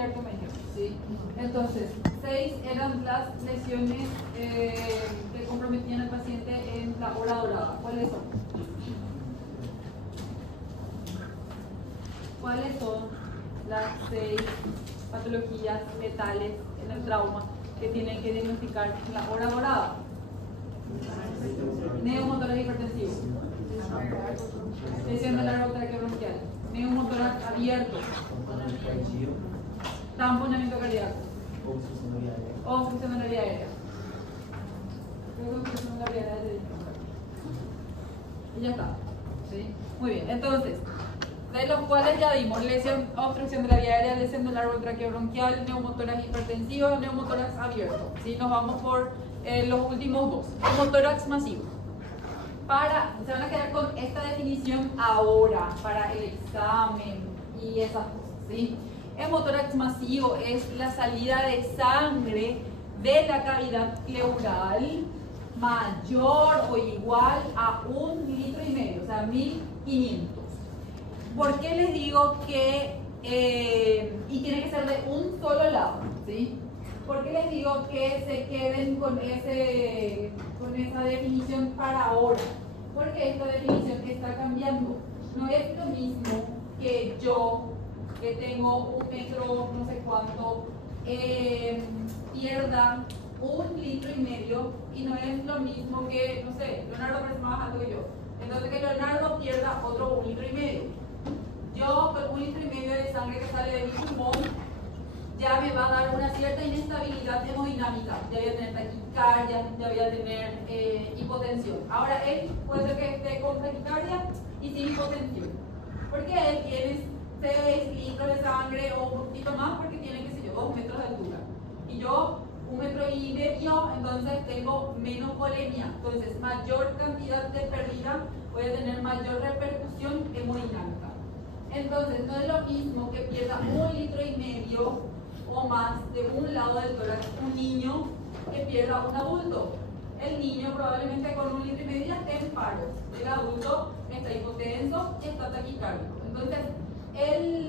abierto me dijeron, ¿sí? Entonces, 6 eran las lesiones que comprometían al paciente en la hora dorada. ¿Cuáles son? ¿Cuáles son las 6 patologías letales en el trauma que tienen que diagnosticar en la hora dorada? Neumotórax hipertensivo, lesión del árbol traqueobronquial, neumotórax abierto, tamponamiento cardíaco, obstrucción de la vía aérea. Obstrucción de la vía aérea. Y ya está. ¿Sí? Muy bien, entonces, de los cuales ya dimos lesión, obstrucción de la vía aérea, lesión del árbol traqueobronquial, neumotórax hipertensivo, neumotórax abierto. ¿Sí? Nos vamos por los últimos dos. Neumotórax masivo. Se van a quedar con esta definición ahora para el examen y esas cosas. ¿Sí? Neumotórax masivo es la salida de sangre de la cavidad pleural mayor o igual a 1,5 litros, o sea, 1500. ¿Por qué les digo que, y tiene que ser de un solo lado, ¿sí? ¿Por qué les digo que se queden con esa definición para ahora? Porque esta definición está cambiando. No es lo mismo que yo, que tengo 1 metro, no sé cuánto, pierda 1,5 litros y no es lo mismo que, no sé, Leonardo parece más alto que yo. Entonces que Leonardo pierda otro 1,5 litros. Yo con 1,5 litros de sangre que sale de mi pulmón ya me va a dar una cierta inestabilidad hemodinámica. Ya voy a tener taquicardia, ya voy a tener hipotensión. Ahora él puede ser que esté con taquicardia y sin hipotensión. Porque él tiene 6 litros de sangre o un poquito más porque tiene, qué sé yo, 2 metros de altura. Y yo 1,5 metros, entonces tengo menos volemia. Entonces mayor cantidad de pérdida, voy a tener mayor repercusión hemodinámica. Entonces no es lo mismo que pierda 1,5 litros o más de un lado del tórax un niño que pierda un adulto. El niño probablemente con 1,5 litros ya esté en paro. El adulto está hipotenso y está taquicárdico. Entonces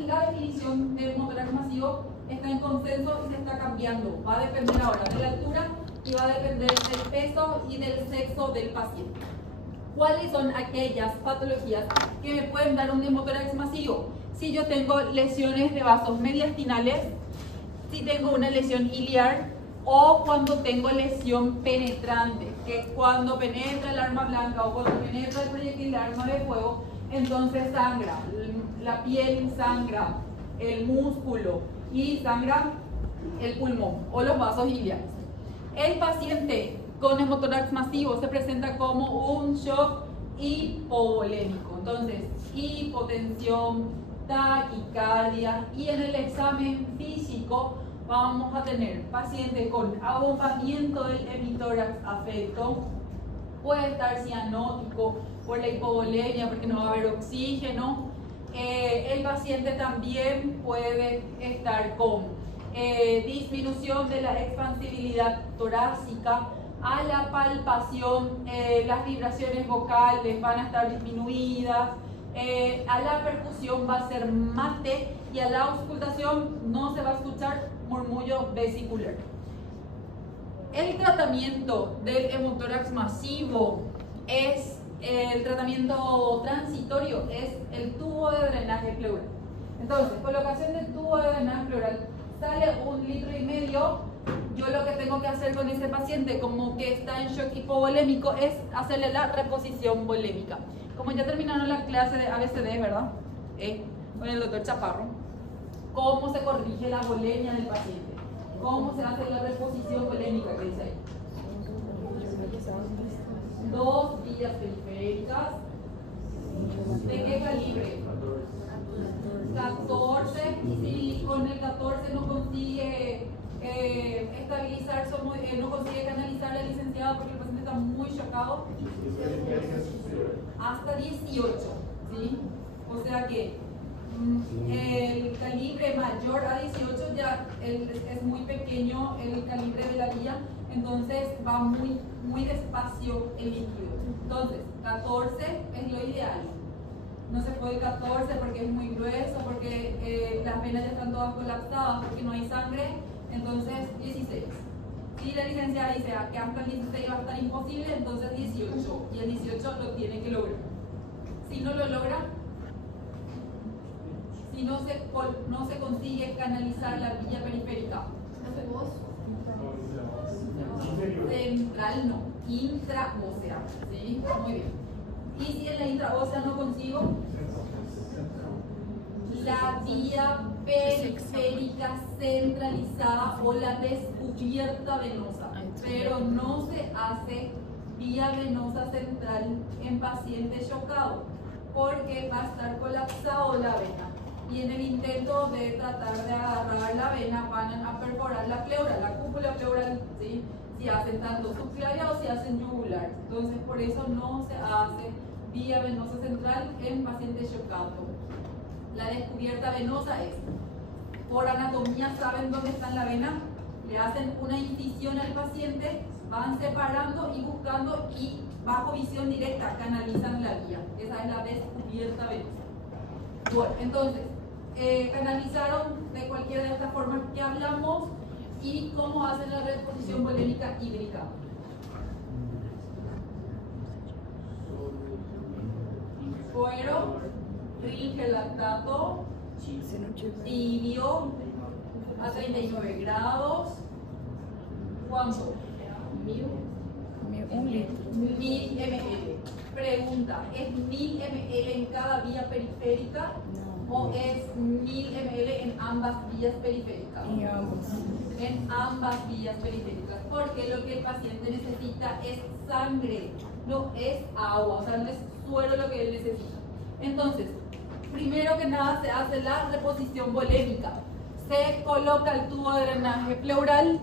la definición del neumotórax masivo está en consenso y se está cambiando. Va a depender ahora de la altura y va a depender del peso y del sexo del paciente. ¿Cuáles son aquellas patologías que me pueden dar un neumotórax masivo? Si yo tengo lesiones de vasos mediastinales, si tengo una lesión iliar o cuando tengo lesión penetrante, que cuando penetra el arma blanca o cuando penetra el proyectil de arma de fuego, entonces sangra, la piel sangra, el músculo y sangra el pulmón o los vasos iliares. El paciente con neumotórax masivo se presenta como un shock hipovolémico. Entonces, hipotensión, taquicardia y en el examen físico vamos a tener paciente con abombamiento del hemitórax afecto, puede estar cianótico por la hipovolemia porque no va a haber oxígeno. El paciente también puede estar con disminución de la expansibilidad torácica. A la palpación, las vibraciones vocales van a estar disminuidas, a la percusión va a ser mate y a la auscultación no se va a escuchar murmullo vesicular. El tratamiento del neumotórax masivo es el tratamiento transitorio, es el tubo de drenaje pleural. Entonces, colocación del tubo de drenaje pleural, sale 1,5 litros. Yo lo que tengo que hacer con ese paciente, como que está en shock hipovolémico, es hacerle la reposición volémica. Como ya terminaron la clase de ABCD, ¿verdad? Con el doctor Chaparro, ¿cómo se corrige la volemia del paciente? ¿Cómo se hace la reposición volémica que dice ahí? 2 vías periféricas. ¿De qué calibre? 14. Y si con el 14 no consigue estabilizar, no consigue canalizar la licenciada porque el paciente está muy chocado, hasta 18, ¿sí? O sea que el calibre mayor a 18 ya es muy pequeño el calibre de la vía, entonces va muy despacio el líquido. Entonces 14 es lo ideal. no se puede 14 porque es muy grueso, porque las venas ya están todas colapsadas, porque no hay sangre, entonces 16. Si la licenciada dice que hasta el 16 va a estar imposible, entonces 18, y el 18 lo tiene que lograr. Si no lo logra, si no se consigue canalizar la vía periférica, central no, intraósea, ¿sí? Muy bien. Y si en la intraósea no consigo, la vía periférica centralizada o la descubierta venosa, pero no se hace vía venosa central en paciente chocado, porque va a estar colapsado la vena. Y en el intento de tratar de agarrar la vena van a perforar la pleura, la cúpula pleural, ¿sí? Si hacen tanto subclavia o si hacen yugular. Entonces por eso no se hace vía venosa central en paciente chocado. La descubierta venosa es, por anatomía saben dónde está la vena, le hacen una incisión al paciente, van separando y buscando y bajo visión directa canalizan la vía. Esa es la descubierta venosa. Bueno, entonces, canalizaron de cualquiera de estas formas que hablamos y cómo hacen la reposición polémica hídrica. Suero, ringelactato, tibio, a 39 grados. ¿Cuánto? 1000 ml. Pregunta, ¿es 1000 ml en cada vía periférica o es 1000 ml en ambas vías periféricas? En ambas vías periféricas, porque lo que el paciente necesita es sangre, no es agua, o sea, no es suero lo que él necesita. Entonces, primero que nada se hace la reposición volémica. Se coloca el tubo de drenaje pleural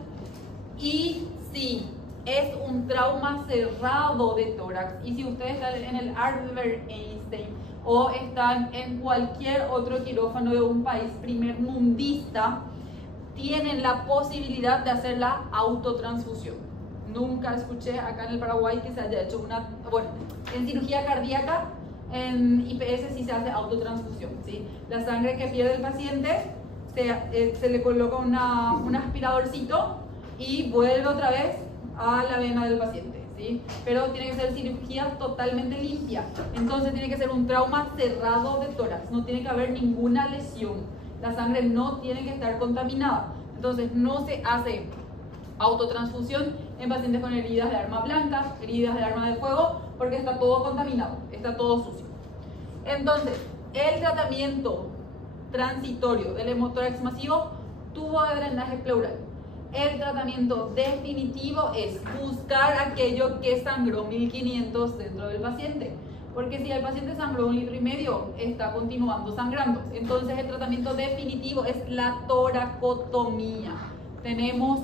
y si es un trauma cerrado de tórax, y si ustedes están en el Albert Einstein o están en cualquier otro quirófano de un país primermundista, tienen la posibilidad de hacer la autotransfusión. Nunca escuché acá en el Paraguay que se haya hecho una... Bueno, en cirugía cardíaca, en IPS sí se hace autotransfusión, ¿sí? La sangre que pierde el paciente se le coloca un aspiradorcito y vuelve otra vez a la vena del paciente, ¿sí? Pero tiene que ser cirugía totalmente limpia. Entonces tiene que ser un trauma cerrado de tórax, no tiene que haber ninguna lesión. La sangre no tiene que estar contaminada. Entonces no se hace autotransfusión en pacientes con heridas de arma blanca, heridas de arma de fuego, porque está todo contaminado, está todo sucio. Entonces, el tratamiento transitorio del hemotórax masivo, tubo de drenaje pleural. El tratamiento definitivo es buscar aquello que sangró 1500 dentro del paciente. Porque si el paciente sangró 1,5 litros, está continuando sangrando. Entonces el tratamiento definitivo es la toracotomía. Tenemos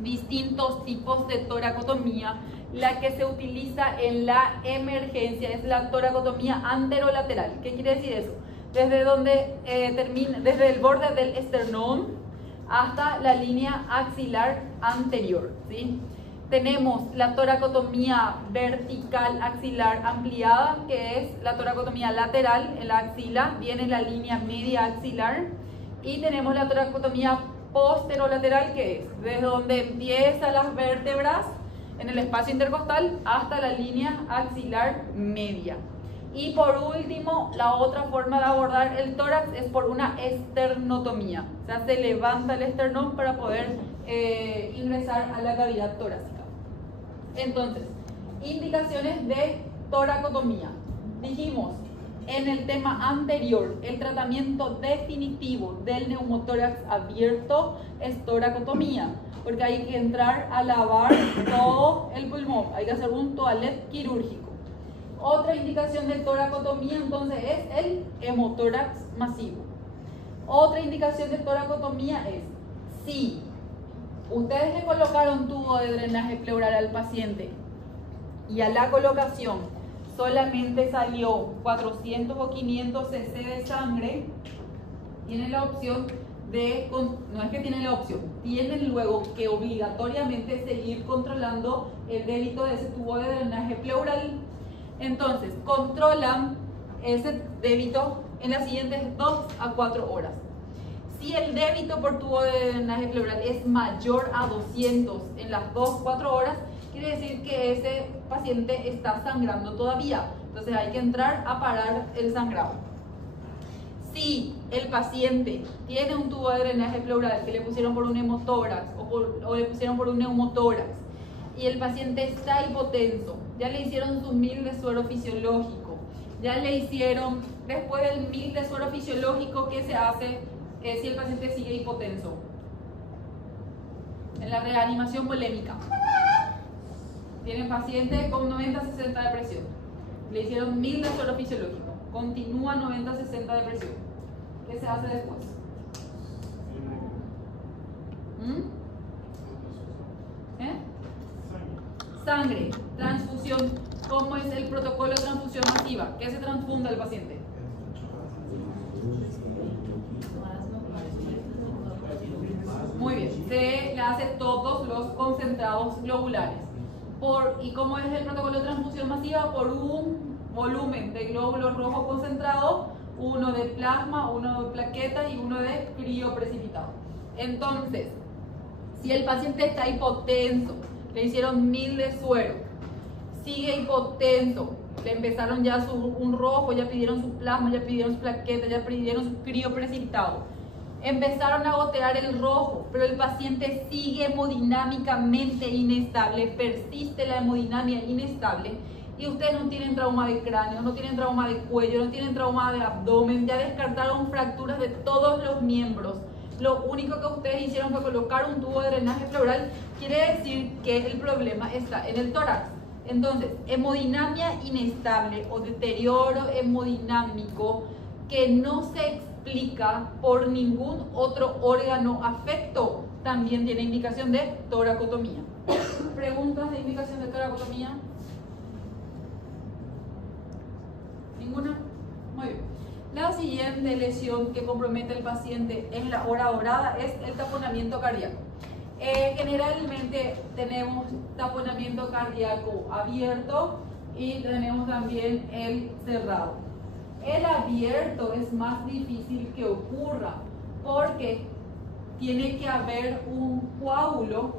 distintos tipos de toracotomía. La que se utiliza en la emergencia es la toracotomía anterolateral. ¿Qué quiere decir eso? Desde donde desde el borde del esternón hasta la línea axilar anterior, ¿sí? Tenemos la toracotomía vertical axilar ampliada, que es la toracotomía lateral en la axila, viene la línea media axilar, y tenemos la toracotomía posterolateral, que es desde donde empiezan las vértebras en el espacio intercostal hasta la línea axilar media. Y por último, la otra forma de abordar el tórax es por una esternotomía. O sea, se levanta el esternón para poder ingresar a la cavidad torácica. Entonces, indicaciones de toracotomía. Dijimos en el tema anterior, el tratamiento definitivo del neumotórax abierto es toracotomía, porque hay que entrar a lavar todo el pulmón, hay que hacer un toilet quirúrgico. Otra indicación de toracotomía entonces es el hemotórax masivo. Otra indicación de toracotomía es si ustedes le colocaron tubo de drenaje pleural al paciente y a la colocación solamente salió 400 o 500 cc de sangre, tienen la opción de, no es que tienen la opción, tienen luego que obligatoriamente seguir controlando el débito de ese tubo de drenaje pleural. Entonces, controlan ese débito en las siguientes 2 a 4 horas. Si el débito por tubo de drenaje pleural es mayor a 200 en las 2-4 horas, quiere decir que ese paciente está sangrando todavía. Entonces hay que entrar a parar el sangrado. Si el paciente tiene un tubo de drenaje pleural que le pusieron por un hemotórax o le pusieron por un neumotórax y el paciente está hipotenso, ya le hicieron su 1000 de suero fisiológico, ya le hicieron, después del 1000 de suero fisiológico, ¿qué se hace si el paciente sigue hipotenso? En la reanimación volémica. Tienen paciente con 90-60 de presión. Le hicieron 1000 de suero fisiológico. Continúa 90-60 de presión. ¿Qué se hace después? Sangre, transfusión. ¿Cómo es el protocolo de transfusión masiva? ¿Qué se transfunda al paciente? Muy bien, se le hace todos los concentrados globulares. ¿Y cómo es el protocolo de transfusión masiva? Por un volumen de glóbulos rojos concentrados, uno de plasma, uno de plaquetas y uno de crío precipitado. Entonces, si el paciente está hipotenso, le hicieron 1000 de suero, sigue hipotenso, le empezaron ya un rojo, ya pidieron su plasma, ya pidieron su plaqueta, ya pidieron su crío precipitado, empezaron a gotear el rojo, pero el paciente sigue hemodinámicamente inestable, persiste la hemodinamia inestable, y ustedes no tienen trauma de cráneo, no tienen trauma de cuello, no tienen trauma de abdomen, ya descartaron fracturas de todos los miembros. Lo único que ustedes hicieron fue colocar un tubo de drenaje pleural, quiere decir que el problema está en el tórax. Entonces, hemodinamia inestable o deterioro hemodinámico que no se explica por ningún otro órgano afecto, también tiene indicación de toracotomía. ¿Preguntas de indicación de toracotomía? ¿Ninguna? Muy bien. La siguiente lesión que compromete al paciente en la hora dorada es el taponamiento cardíaco. Generalmente tenemos taponamiento cardíaco abierto y tenemos también el cerrado. El abierto es más difícil que ocurra porque tiene que haber un coágulo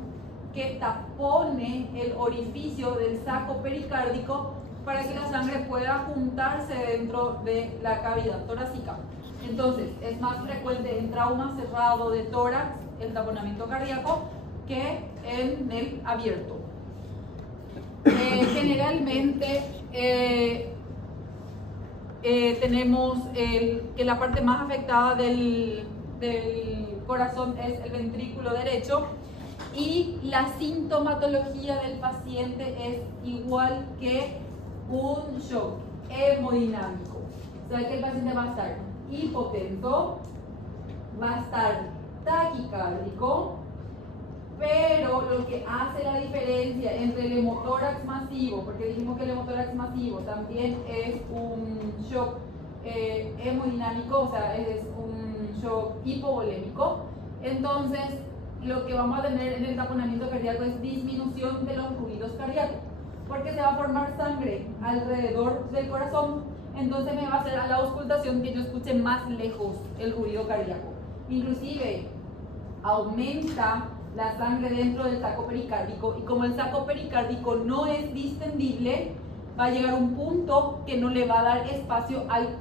que tapone el orificio del saco pericárdico para que la sangre pueda juntarse dentro de la cavidad torácica. Entonces, es más frecuente en trauma cerrado de tórax el taponamiento cardíaco que en el abierto. Generalmente tenemos que la parte más afectada del corazón es el ventrículo derecho, y la sintomatología del paciente es igual que un shock hemodinámico. O sea que el paciente va a estar hipotenso, va a estar taquicárdico, pero lo que hace la diferencia entre el hemotórax masivo, porque dijimos que el hemotórax masivo también es un shock hemodinámico, o sea, es un shock hipovolémico, entonces lo que vamos a tener en el taponamiento cardíaco es disminución de los ruidos cardíacos, porque se va a formar sangre alrededor del corazón, entonces me va a hacer a la auscultación que yo escuche más lejos el ruido cardíaco. Inclusive aumenta la sangre dentro del saco pericárdico, y como el saco pericárdico no es distendible, va a llegar un punto que no le va a dar espacio al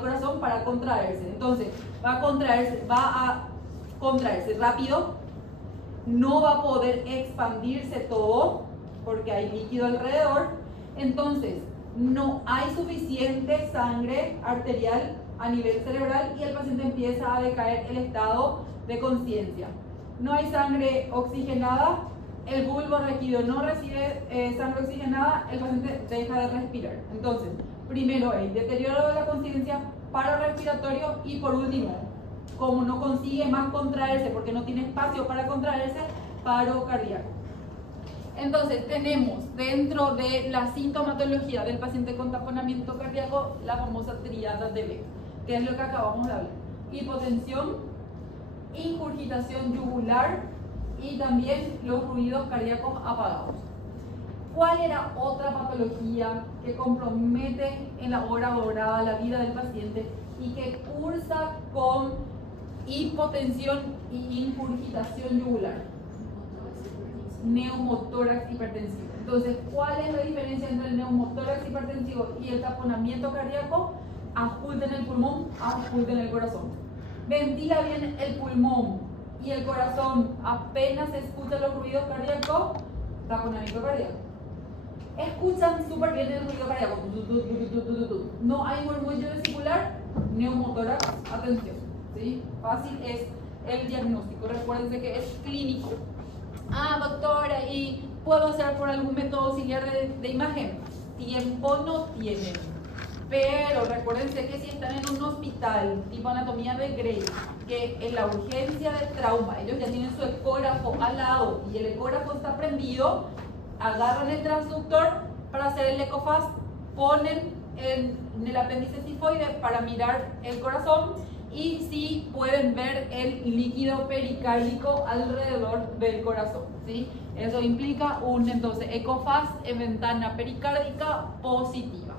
corazón para contraerse. Entonces va a contraerse rápido, no va a poder expandirse todo porque hay líquido alrededor, entonces no hay suficiente sangre arterial a nivel cerebral y el paciente empieza a decaer el estado de conciencia. No hay sangre oxigenada, el bulbo raquídeo no recibe sangre oxigenada, el paciente deja de respirar. Entonces, primero hay deterioro de la conciencia, paro respiratorio y por último, como no consigue más contraerse porque no tiene espacio para contraerse, paro cardíaco. Entonces tenemos dentro de la sintomatología del paciente con taponamiento cardíaco la famosa tríada de B, que es lo que acabamos de hablar: hipotensión, ingurgitación yugular y también los ruidos cardíacos apagados. ¿Cuál era otra patología que compromete en la hora dorada la vida del paciente y que cursa con hipotensión y ingurgitación yugular? Neumotórax hipertensivo. Entonces, ¿cuál es la diferencia entre el neumotórax hipertensivo y el taponamiento cardíaco? Ausculten el pulmón, ausculten el corazón. Ventila bien el pulmón y el corazón, apenas escuchan los ruidos cardíacos, taponamiento cardíaco. Escuchan súper bien el ruido cardíaco, no hay murmullo vesicular, neumotórax, atención, ¿sí? Fácil es el diagnóstico, recuérdense que es clínico. Doctora, ¿y puedo hacer por algún método auxiliar de imagen? Tiempo no tienen, pero recuérdense que si están en un hospital tipo anatomía de Gray, que en la urgencia de trauma ellos ya tienen su ecógrafo al lado y el ecógrafo está prendido, agarran el transductor para hacer el ecofast, ponen en el apéndice cifoide para mirar el corazón y sí pueden ver el líquido pericárdico alrededor del corazón, ¿sí? Eso implica un entonces ecofast en ventana pericárdica positiva.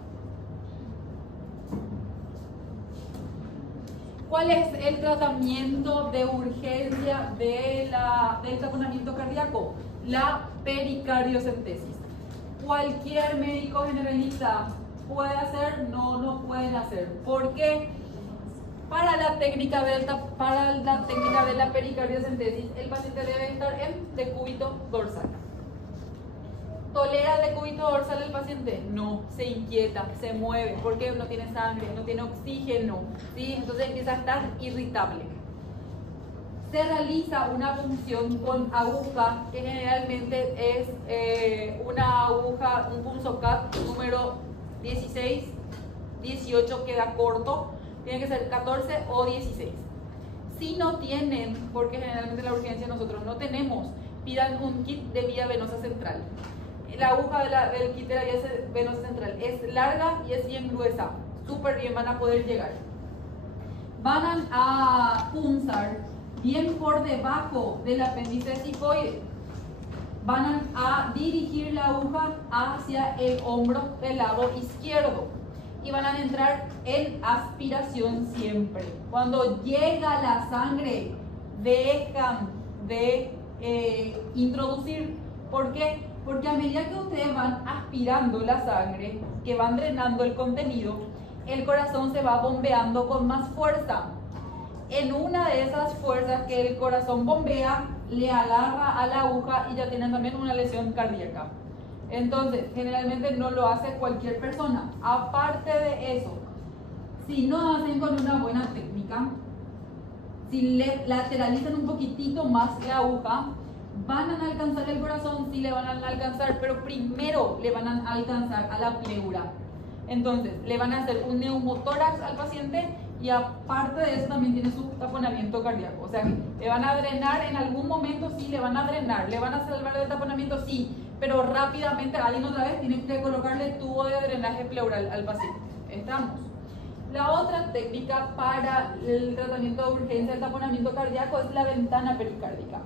¿Cuál es el tratamiento de urgencia del taponamiento cardíaco? La pericardiocentesis. Cualquier médico generalista puede hacer, no pueden hacer. ¿Por qué? Para la técnica de la pericardiocentesis, el paciente debe estar en decúbito dorsal. ¿Tolera el decúbito dorsal el paciente? No, se inquieta, se mueve, porque no tiene sangre, no tiene oxígeno, ¿sí? Entonces empieza a estar irritable. Se realiza una punción con aguja, que generalmente es una aguja, un punzocat número 16, 18 queda corto, tiene que ser 14 o 16. Si no tienen, porque generalmente en la urgencia nosotros no tenemos, pidan un kit de vía venosa central. La aguja del kit de la vía venosa central es larga y es bien gruesa, súper bien van a poder llegar. Van a punzar bien por debajo del apéndice cifoide. Van a dirigir la aguja hacia el hombro del lado izquierdo y van a entrar en aspiración siempre. Cuando llega la sangre, dejan de introducir. ¿Por qué? Porque a medida que ustedes van aspirando la sangre, que van drenando el contenido, el corazón se va bombeando con más fuerza. En una de esas fuerzas que el corazón bombea, le agarra a la aguja y ya tienen también una lesión cardíaca. Entonces, generalmente no lo hace cualquier persona. Aparte de eso, si no hacen con una buena técnica, si le lateralizan un poquitito más la aguja, van a alcanzar el corazón, sí le van a alcanzar, pero primero le van a alcanzar a la pleura. Entonces, le van a hacer un neumotórax al paciente y aparte de eso también tiene su taponamiento cardíaco. O sea, le van a drenar en algún momento, sí, le van a drenar, le van a salvar del taponamiento, sí, pero rápidamente alguien otra vez tiene que colocarle tubo de drenaje pleural al paciente. ¿Estamos? La otra técnica para el tratamiento de urgencia del taponamiento cardíaco es la ventana pericárdica.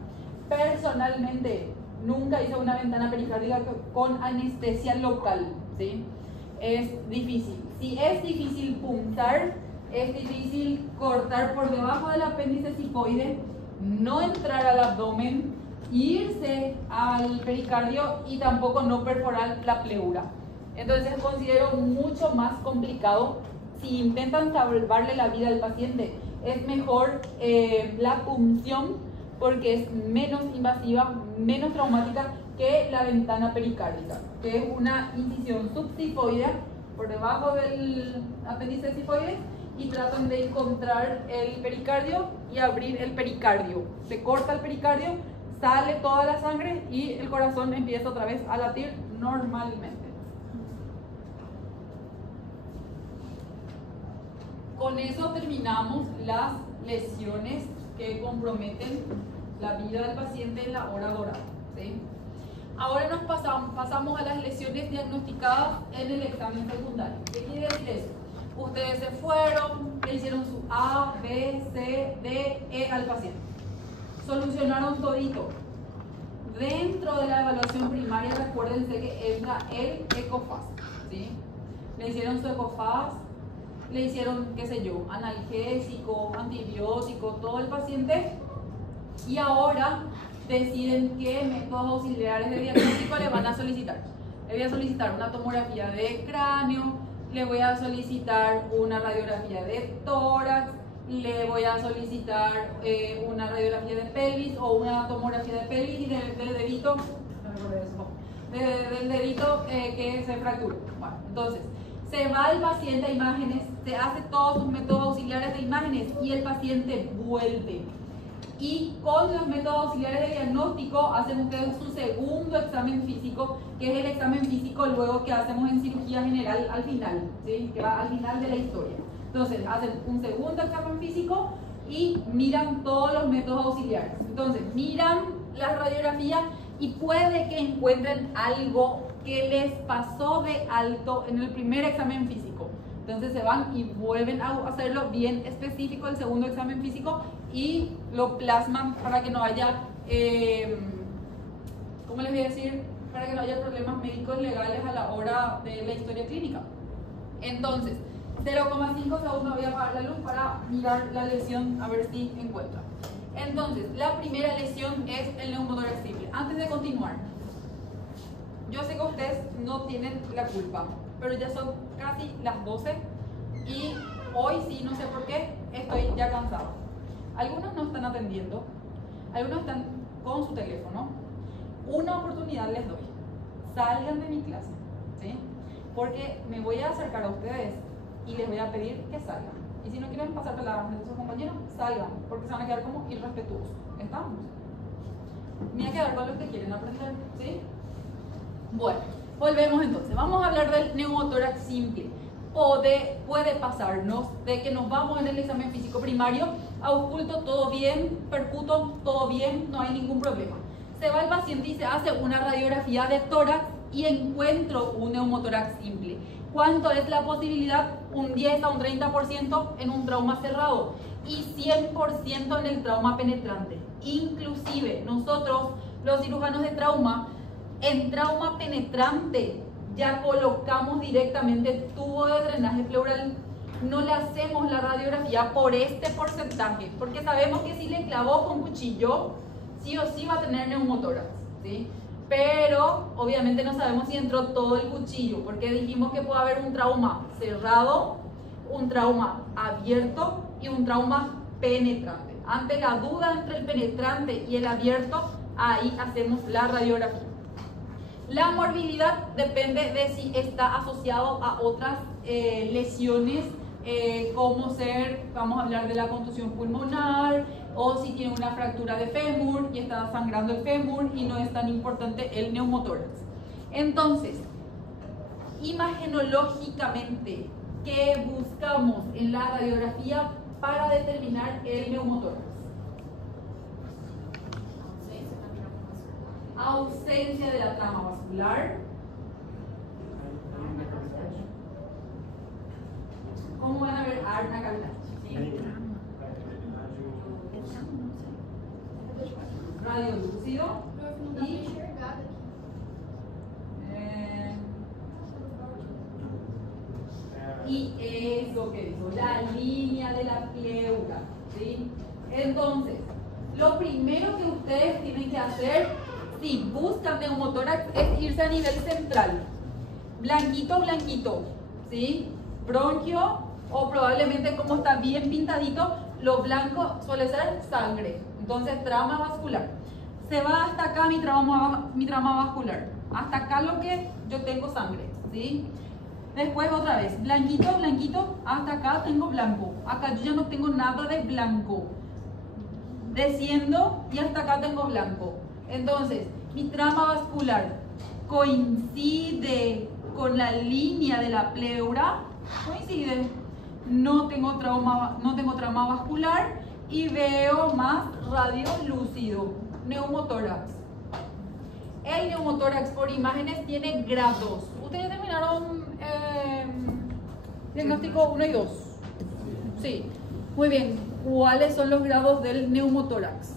Personalmente, nunca hice una ventana pericárdica con anestesia local, ¿sí? Es difícil. Si es difícil punzar, es difícil cortar por debajo del apéndice cifoide, no entrar al abdomen, irse al pericardio y tampoco no perforar la pleura. Entonces considero mucho más complicado. Si intentan salvarle la vida al paciente, es mejor la punción porque es menos invasiva, menos traumática que la ventana pericárdica, que es una incisión subcifoidea por debajo del apéndice cifoide y tratan de encontrar el pericardio y abrir el pericardio. Se corta el pericardio, sale toda la sangre y el corazón empieza otra vez a latir normalmente. Con eso terminamos las lesiones que comprometen la vida del paciente en la hora dorada, ¿sí? Ahora nos pasamos a las lesiones diagnosticadas en el examen secundario. ¿Qué quiere decir eso? Ustedes se fueron, le hicieron su A, B, C, D, E al paciente. Solucionaron todito. Dentro de la evaluación primaria, recuérdense que entra el ECOFAS, ¿sí? Le hicieron su ECOFAS, le hicieron, qué sé yo, analgésico, antibiótico, todo el paciente, y ahora deciden qué métodos auxiliares de diagnóstico le van a solicitar. Le voy a solicitar una tomografía de cráneo, le voy a solicitar una radiografía de tórax, le voy a solicitar una radiografía de pelvis o una tomografía de pelvis y del dedito, del dedito que se fracturó. Bueno, entonces, se va el paciente a imágenes, se hace todos sus métodos auxiliares de imágenes y el paciente vuelve. Y con los métodos auxiliares de diagnóstico hacen ustedes su segundo examen físico, que es el examen físico luego que hacemos en cirugía general al final, ¿sí? Que va al final de la historia. Entonces hacen un segundo examen físico y miran todos los métodos auxiliares. Entonces miran la radiografía y puede que encuentren algo que les pasó de alto en el primer examen físico. Entonces se van y vuelven a hacerlo bien específico el segundo examen físico y lo plasman para que no haya, ¿cómo les voy a decir? Para que no haya problemas médicos legales a la hora de la historia clínica. Entonces, 0,5 segundos voy a apagar la luz para mirar la lesión a ver si encuentra. Entonces, la primera lesión es el neumotórax simple. Antes de continuar, yo sé que ustedes no tienen la culpa, pero ya son casi las 12 y hoy sí, no sé por qué, estoy ya cansado. Algunos no están atendiendo, algunos están con su teléfono. Una oportunidad les doy. Salgan de mi clase, ¿sí? Porque me voy a acercar a ustedes y les voy a pedir que salgan. Y si no quieren pasar palabras de sus compañeros, salgan, porque se van a quedar como irrespetuosos. ¿Estamos? Me voy a quedar con los que quieren aprender, ¿sí? Bueno, volvemos entonces. Vamos a hablar del neumotórax simple. Puede pasarnos de que nos vamos en el examen físico primario, ausculto todo bien, percuto todo bien, no hay ningún problema. Se va el paciente y se hace una radiografía de tórax y encuentro un neumotórax simple. ¿Cuánto es la posibilidad? Un 10 a un 30% en un trauma cerrado y 100% en el trauma penetrante. Inclusive nosotros, los cirujanos de trauma, en trauma penetrante ya colocamos directamente tubo de drenaje pleural. No le hacemos la radiografía por este porcentaje, porque sabemos que si le clavó con cuchillo, sí o sí va a tener neumotórax, ¿sí? Pero obviamente no sabemos si entró todo el cuchillo, porque dijimos que puede haber un trauma cerrado, un trauma abierto y un trauma penetrante. Ante la duda entre el penetrante y el abierto, ahí hacemos la radiografía. La morbilidad depende de si está asociado a otras lesiones, como ser, vamos a hablar de la contusión pulmonar, o si tiene una fractura de fémur y está sangrando el fémur y no es tan importante el neumotórax. Entonces, imagenológicamente, ¿qué buscamos en la radiografía para determinar el neumotórax? Ausencia de la trama vascular. ¿Cómo van a ver arna cavidad? Radio lúcido y eso que dijo, la línea de la pleura, ¿sí? Entonces, lo primero que ustedes tienen que hacer si buscan neumotórax es irse a nivel central, blanquito, blanquito, ¿sí? Bronquio, o probablemente como está bien pintadito, lo blanco suele ser sangre. Entonces, trama vascular. Se va hasta acá mi trama vascular. Hasta acá lo que yo tengo sangre, ¿sí? Después otra vez, blanquito, blanquito, hasta acá tengo blanco. Acá yo ya no tengo nada de blanco. Desciendo y hasta acá tengo blanco. Entonces, mi trama vascular coincide con la línea de la pleura. Coincide. No tengo trauma vascular y veo más radio lúcido, neumotórax. El neumotórax por imágenes tiene grados. ¿Ustedes terminaron diagnóstico 1 y 2? Sí. Muy bien. ¿Cuáles son los grados del neumotórax?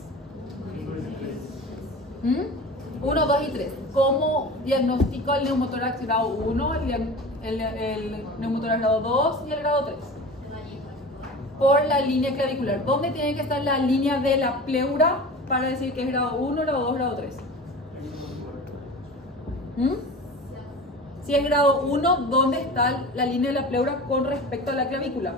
1, 2 y 3. ¿Cómo diagnostico el neumotórax grado 1, el neumotórax grado 2 y el grado 3? Por la línea clavicular. ¿Dónde tiene que estar la línea de la pleura para decir que es grado 1, grado 2, grado 3? Si es grado 1, ¿dónde está la línea de la pleura con respecto a la clavícula?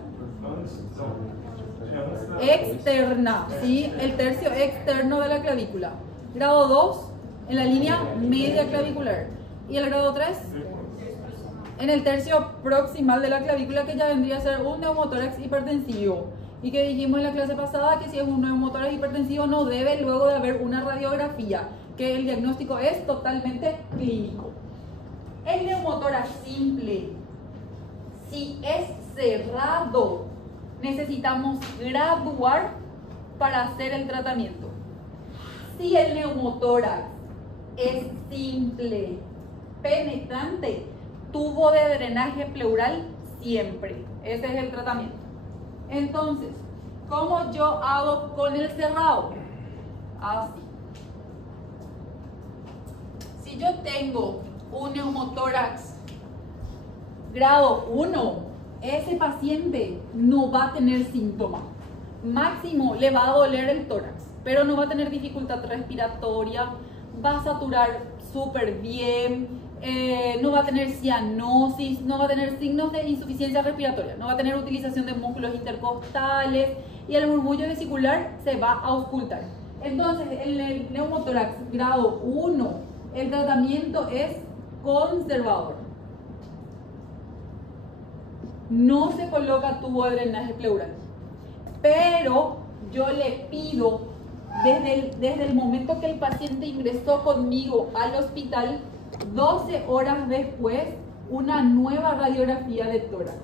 Externa, ¿sí? El tercio externo de la clavícula. Grado 2, en la línea media clavicular. ¿Y el grado 3? En el tercio proximal de la clavícula, que ya vendría a ser un neumotórax hipertensivo. Y que dijimos en la clase pasada que si es un neumotórax hipertensivo no debe luego de haber una radiografía, que el diagnóstico es totalmente clínico. El neumotórax simple, si es cerrado, necesitamos graduar para hacer el tratamiento. Si el neumotórax es simple, penetrante, tubo de drenaje pleural siempre. Ese es el tratamiento. Entonces, ¿cómo yo hago con el cerrado? Así. Si yo tengo un neumotórax grado 1, ese paciente no va a tener síntomas. Máximo le va a doler el tórax, pero no va a tener dificultad respiratoria, va a saturar súper bien, no va a tener cianosis, no va a tener signos de insuficiencia respiratoria, no va a tener utilización de músculos intercostales y el murmullo vesicular se va a auscultar. Entonces, el neumotórax grado 1, el tratamiento es conservador. No se coloca tubo de drenaje pleural, pero yo le pido desde el momento que el paciente ingresó conmigo al hospital, 12 horas después, una nueva radiografía de tórax.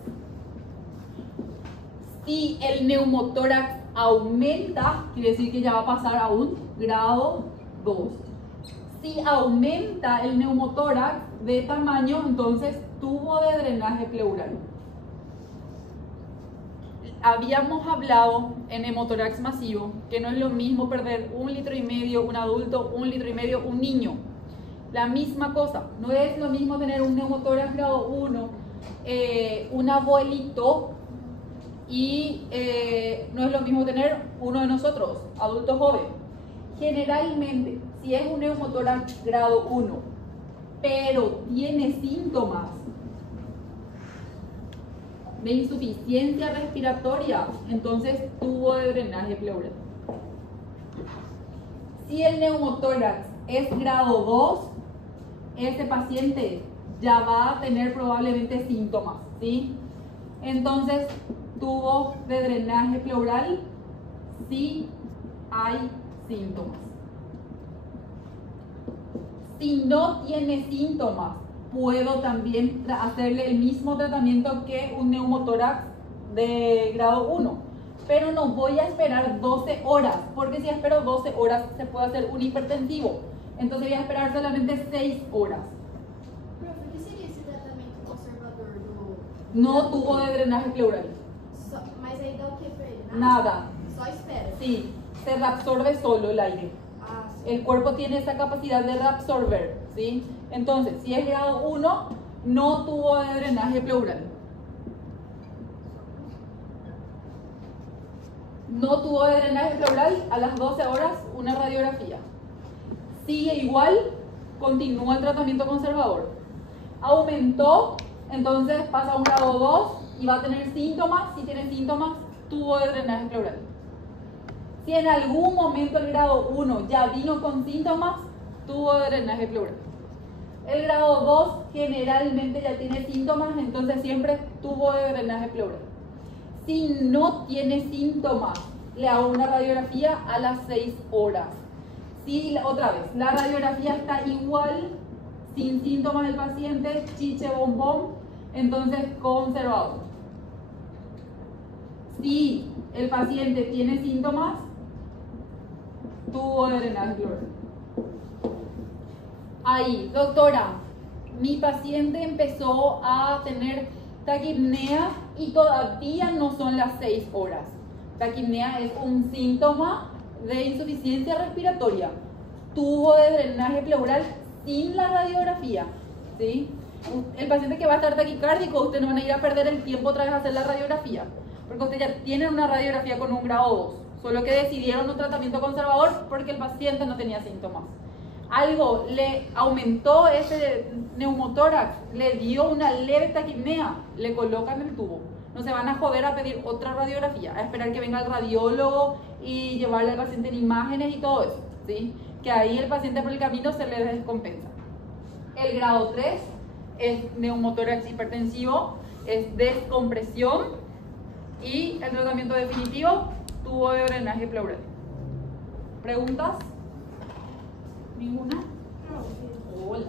Si el neumotórax aumenta, quiere decir que ya va a pasar a un grado 2. Si aumenta el neumotórax de tamaño, entonces tubo de drenaje pleural. Habíamos hablado en hemotórax masivo que no es lo mismo perder 1,5 litros un adulto, 1,5 litros un niño. La misma cosa, no es lo mismo tener un neumotórax grado 1, un abuelito, y no es lo mismo tener uno de nosotros, adulto joven. Generalmente, si es un neumotórax grado 1, pero tiene síntomas de insuficiencia respiratoria, entonces tubo de drenaje pleural. Si el neumotórax es grado 2, ese paciente ya va a tener probablemente síntomas, ¿sí? Entonces, tubo de drenaje pleural si hay síntomas. Si no tiene síntomas, puedo también hacerle el mismo tratamiento que un neumotórax de grado 1, pero no voy a esperar 12 horas, porque si espero 12 horas se puede hacer un hipertensivo, entonces voy a esperar solamente 6 horas. ¿Pero qué sería esse tratamento conservador do... No tubo de drenaje pleural. Mas aí dá o que pra ele? Nada. Só espera. Sí, se reabsorbe solo el aire. Ah, sim. El cuerpo tiene esa capacidad de reabsorber, ¿sí? Entonces, si es grado 1, no tubo de drenaje pleural. No tubo de drenaje pleural, a las 12 horas una radiografía. Sigue igual, continúa el tratamiento conservador. Aumentó, entonces pasa a un grado 2 y va a tener síntomas. Si tiene síntomas, tubo de drenaje pleural. Si en algún momento el grado 1 ya vino con síntomas, tubo de drenaje pleural. El grado 2 generalmente ya tiene síntomas, entonces siempre tubo de drenaje pleural. Si no tiene síntomas, le hago una radiografía a las 6 horas. Si otra vez, la radiografía está igual, sin síntomas del paciente, chiche bombón, entonces conservador. Si el paciente tiene síntomas, tubo de drenaje pleural. Ahí, doctora, mi paciente empezó a tener taquipnea y todavía no son las 6 horas. Taquipnea es un síntoma de insuficiencia respiratoria. tubo de drenaje pleural sin la radiografía, ¿sí? El paciente que va a estar taquicárdico, usted no van a ir a perder el tiempo otra vez a hacer la radiografía, porque usted ya tiene una radiografía con un grado 2, solo que decidieron un tratamiento conservador porque el paciente no tenía síntomas. Algo le aumentó ese neumotórax, le dio una leve taquipnea, le colocan el tubo. No se van a joder a pedir otra radiografía, a esperar que venga el radiólogo y llevarle al paciente en imágenes y todo eso, ¿sí? Que ahí el paciente por el camino se le descompensa. El grado 3 es neumotórax hipertensivo, es descompresión y el tratamiento definitivo, tubo de drenaje pleural. ¿Preguntas? ¿Ninguna? Hola.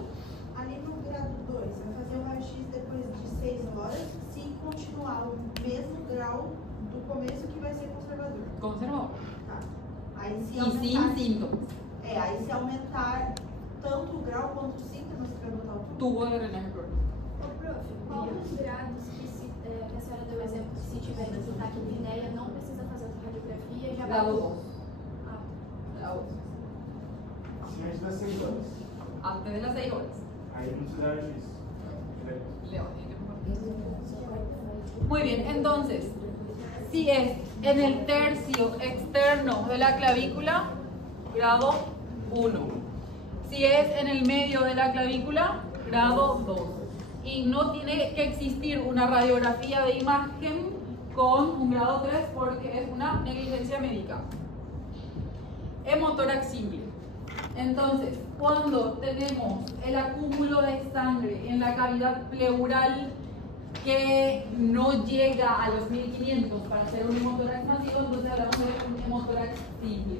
Ali no grado 2, vai fazer o raio-x depois de 6 horas, se continuar o mesmo grau do começo que vai ser conservador. Conservador. Tá. Aí se Y aumentar, sin síntomas. aí se aumentar tanto o grau quanto os sintomas, você vai botar o tubo. Tubo de drenaje pleural. Ô, prof, qual dos grados que, que a senhora deu exemplo que se tiver taquipneia não precisa fazer outra radiografia já vai... Grado 2. Ah, Grado 2. Se antes das 6 horas. Antes de las 6 horas. Aí não precisa de juiz. Leo, muy bien, entonces, si es en el tercio externo de la clavícula, grado 1. Si es en el medio de la clavícula, grado 2. Y no tiene que existir una radiografía de imagen con un grado 3 porque es una negligencia médica. Hemotórax simple. Entonces, cuando tenemos el acúmulo de sangre en la cavidad pleural que no llega a los 1500 para hacer un hemotórax masivo, entonces hablamos de un hemotórax simple.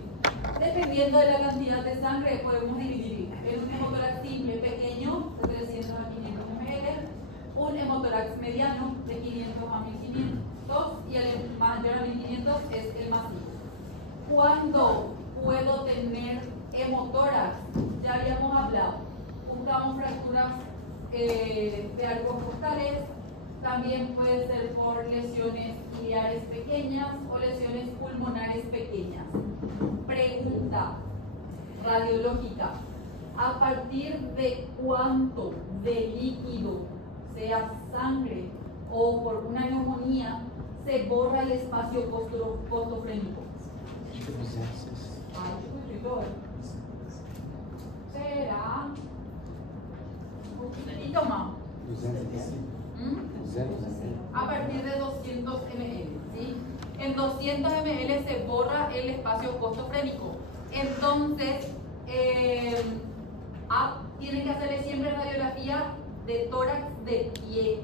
Dependiendo de la cantidad de sangre, podemos dividir en un hemotórax simple pequeño, de 300 a 500 ml, un hemotórax mediano, de 500 a 1500, y el mayor a 1500 es el masivo. Cuando puedo tener hemotórax, ya habíamos hablado, buscamos fracturas de arcos costales, también puede ser por lesiones iliares pequeñas o lesiones pulmonares pequeñas. Pregunta radiológica: ¿a partir de cuánto de líquido, sea sangre o por una neumonía, se borra el espacio costofrénico? Será un poquitito más. A partir de 200 ml, ¿sí? En 200 ml se borra el espacio costofrénico. Entonces, tienen que hacerle siempre radiografía de tórax de pie.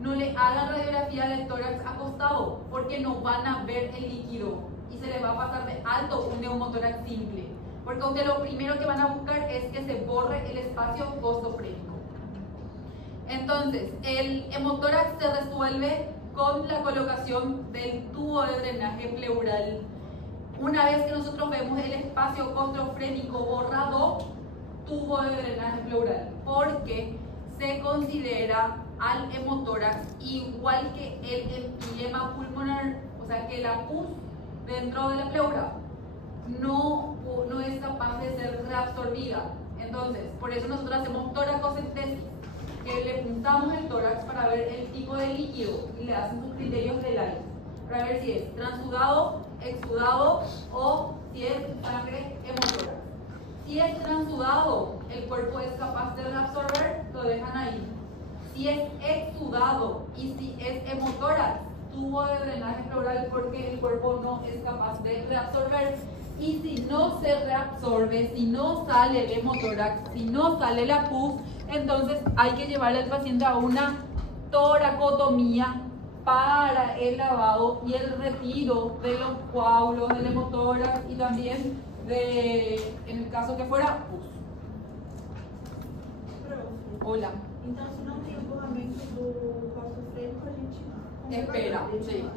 No le hagan radiografía de tórax acostado porque no van a ver el líquido y se les va a pasar de alto un neumotórax simple. Porque ustedes lo primero que van a buscar es que se borre el espacio costofrénico. Entonces, el hemotórax se resuelve con la colocación del tubo de drenaje pleural. Una vez que nosotros vemos el espacio costofrénico borrado, tubo de drenaje pleural, porque se considera al hemotórax igual que el enfisema pulmonar, o sea que la pus dentro de la pleura no es capaz de ser reabsorbida. Entonces, por eso nosotros hacemos toracocentesis, que le puntamos el tórax para ver el tipo de líquido y le hacen sus criterios del aire, para ver si es transudado, exudado o si es sangre hemotórax. Si es transudado, el cuerpo es capaz de reabsorber, lo dejan ahí. Si es exudado y si es hemotórax, tubo de drenaje pleural porque el cuerpo no es capaz de reabsorber. Y si no se reabsorbe, si no sale el hemotórax, si no sale la pus, entonces hay que llevarle al paciente a una toracotomía para el lavado y el retiro de los coágulos del hemotórax y también en el caso que fuera pus. Hola. Então, se não tem o borramento do costofrénico, a gente Espera, sí.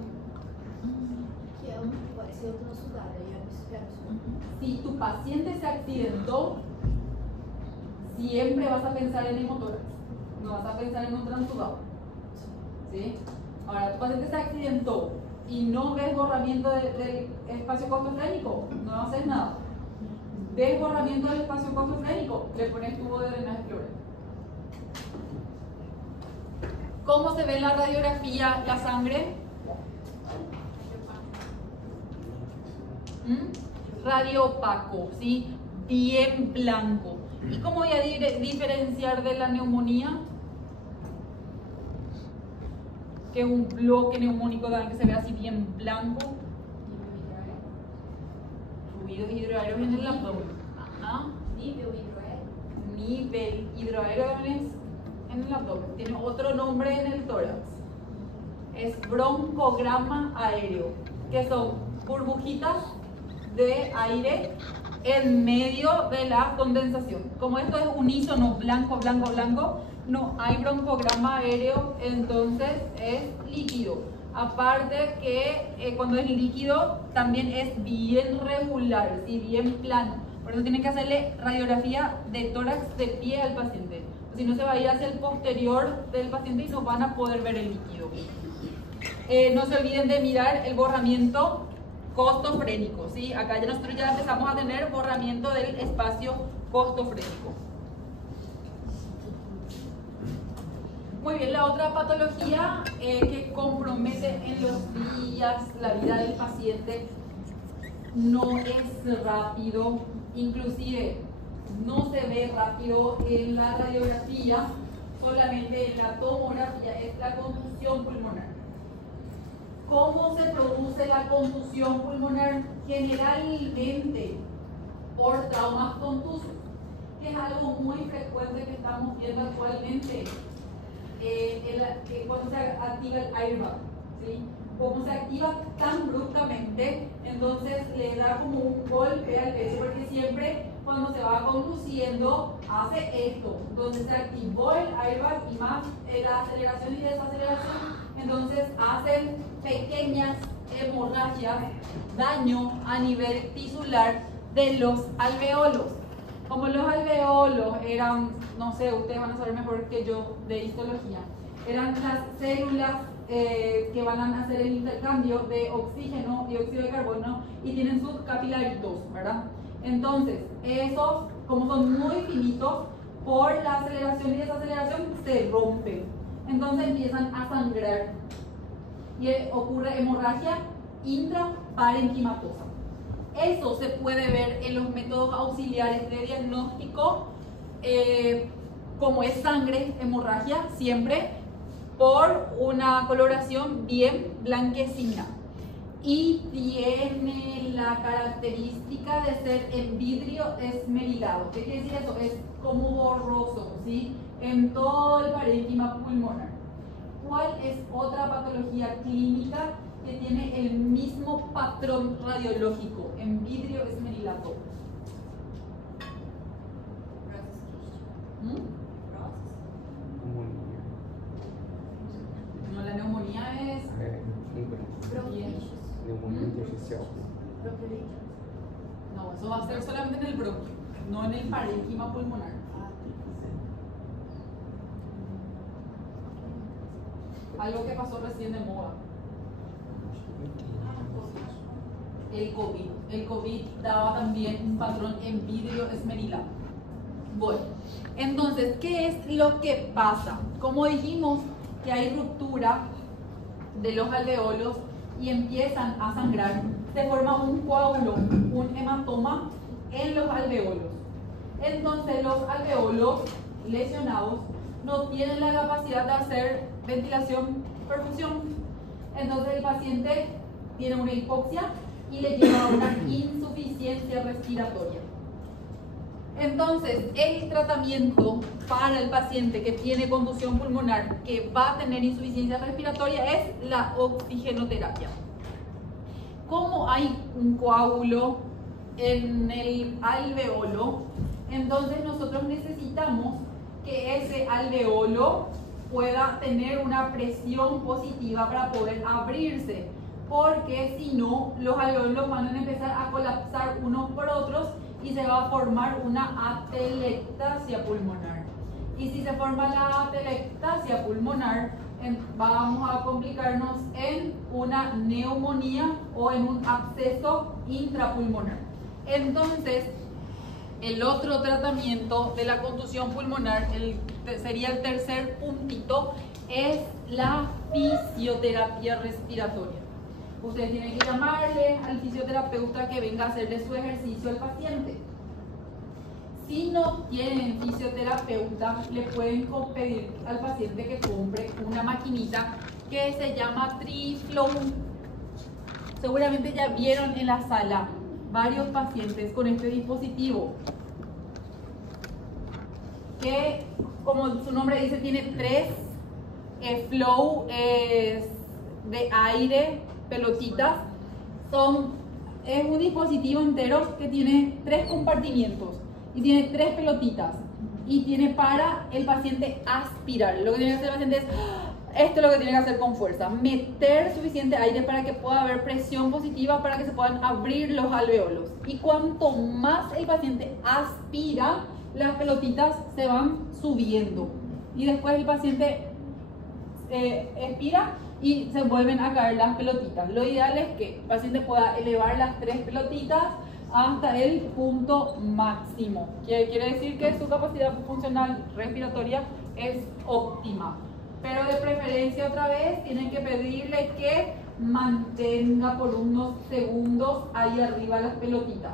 que é pode ser transudada, aí eu espero isso. Si tu paciente se accidentó, siempre vas a pensar en hemotórax, no vas a pensar en un transudado. ¿Sí? Ahora, tu paciente se accidentó y no ves borramiento del espacio costofrénico, no haces nada. Desbordamiento del espacio costofrénico, le pones tubo de drenaje pleural. ¿Cómo se ve en la radiografía la sangre? Radio opaco, ¿sí? Bien blanco. ¿Y cómo voy a diferenciar de la neumonía? Que es un bloque neumónico que se ve así bien blanco. Fluidos hidroaéreos en el abdomen. Ajá. Nivel hidroaéreos en el abdomen. Tiene otro nombre en el tórax. Es broncograma aéreo, que son burbujitas de aire en medio de la condensación. Como esto es unísono, blanco, blanco, blanco, no hay broncograma aéreo, entonces es líquido. Aparte que cuando es líquido también es bien regular, ¿sí? Bien plano. Por eso tienen que hacerle radiografía de tórax de pie al paciente. Si no, se va a ir hacia el posterior del paciente y no van a poder ver el líquido. No se olviden de mirar el borramiento costofrénico, ¿sí? Acá nosotros ya empezamos a tener borramiento del espacio costofrénico. Muy bien, la otra patología que compromete en los días la vida del paciente no es rápido, inclusive no se ve rápido en la radiografía, solamente en la tomografía, es la contusión pulmonar. ¿Cómo se produce la contusión pulmonar? Generalmente por traumas contusos, que es algo muy frecuente que estamos viendo actualmente. Cuando se activa el airbag, ¿sí? Como se activa tan bruscamente, entonces le da como un golpe al pecho, porque siempre cuando se va conduciendo hace esto. Entonces se activó el airbag y más la aceleración y desaceleración, entonces hacen pequeñas hemorragias, daño a nivel tisular de los alveolos. Como los alveolos eran, no sé, ustedes van a saber mejor que yo de histología, eran las células que van a hacer el intercambio de oxígeno, dióxido de carbono, y tienen sus capilaritos, ¿verdad? Entonces, esos, como son muy finitos, por la aceleración y desaceleración se rompen. Entonces empiezan a sangrar y ocurre hemorragia intraparenquimatosa. Eso se puede ver en los métodos auxiliares de diagnóstico, como es sangre, hemorragia, siempre por una coloración bien blanquecina. Y tiene la característica de ser en vidrio esmerilado. ¿Qué quiere decir eso? Es como borroso, ¿sí? En todo el parénquima pulmonar. ¿Cuál es otra patología clínica que tiene el mismo patrón radiológico en vidrio esmerilado? No, la neumonía es neumonía intersticial. no, eso va a ser solamente en el bronquio, no en el parénquima pulmonar. Algo que pasó recién de moda. El COVID. El COVID daba también un patrón en vidrio esmerilado. Bueno, entonces, ¿qué es lo que pasa? Como dijimos que hay ruptura de los alveolos y empiezan a sangrar, se forma un coágulo, un hematoma en los alveolos. Entonces, los alveolos lesionados no tienen la capacidad de hacer ventilación, perfusión. Entonces el paciente tiene una hipoxia y le lleva a una insuficiencia respiratoria. Entonces el tratamiento para el paciente que tiene contusión pulmonar, que va a tener insuficiencia respiratoria, es la oxigenoterapia. Como hay un coágulo en el alveolo, entonces nosotros necesitamos que ese alveolo pueda tener una presión positiva para poder abrirse, porque si no, los alveolos van a empezar a colapsar unos por otros y se va a formar una atelectasia pulmonar. Y si se forma la atelectasia pulmonar, vamos a complicarnos en una neumonía o en un absceso intrapulmonar. Entonces, El otro tratamiento de la contusión pulmonar, sería el tercer puntito, es la fisioterapia respiratoria. Ustedes tienen que llamarle al fisioterapeuta que venga a hacerle su ejercicio al paciente. Si no tienen fisioterapeuta, le pueden pedir al paciente que compre una maquinita que se llama TriFlow. Seguramente ya vieron en la sala varios pacientes con este dispositivo que, como su nombre dice, tiene 3 flow de aire, pelotitas. Es un dispositivo entero que tiene 3 compartimientos y tiene 3 pelotitas y tiene para el paciente aspirar. Lo que tiene que hacer el paciente es, esto es lo que tiene que hacer con fuerza, meter suficiente aire para que pueda haber presión positiva, para que se puedan abrir los alveolos. Y cuanto más el paciente aspira, las pelotitas se van subiendo. Y después el paciente expira y se vuelven a caer las pelotitas. Lo ideal es que el paciente pueda elevar las 3 pelotitas hasta el punto máximo, que quiere decir que su capacidad funcional respiratoria es óptima. Pero de preferencia, otra vez, tienen que pedirle que mantenga por unos segundos ahí arriba las pelotitas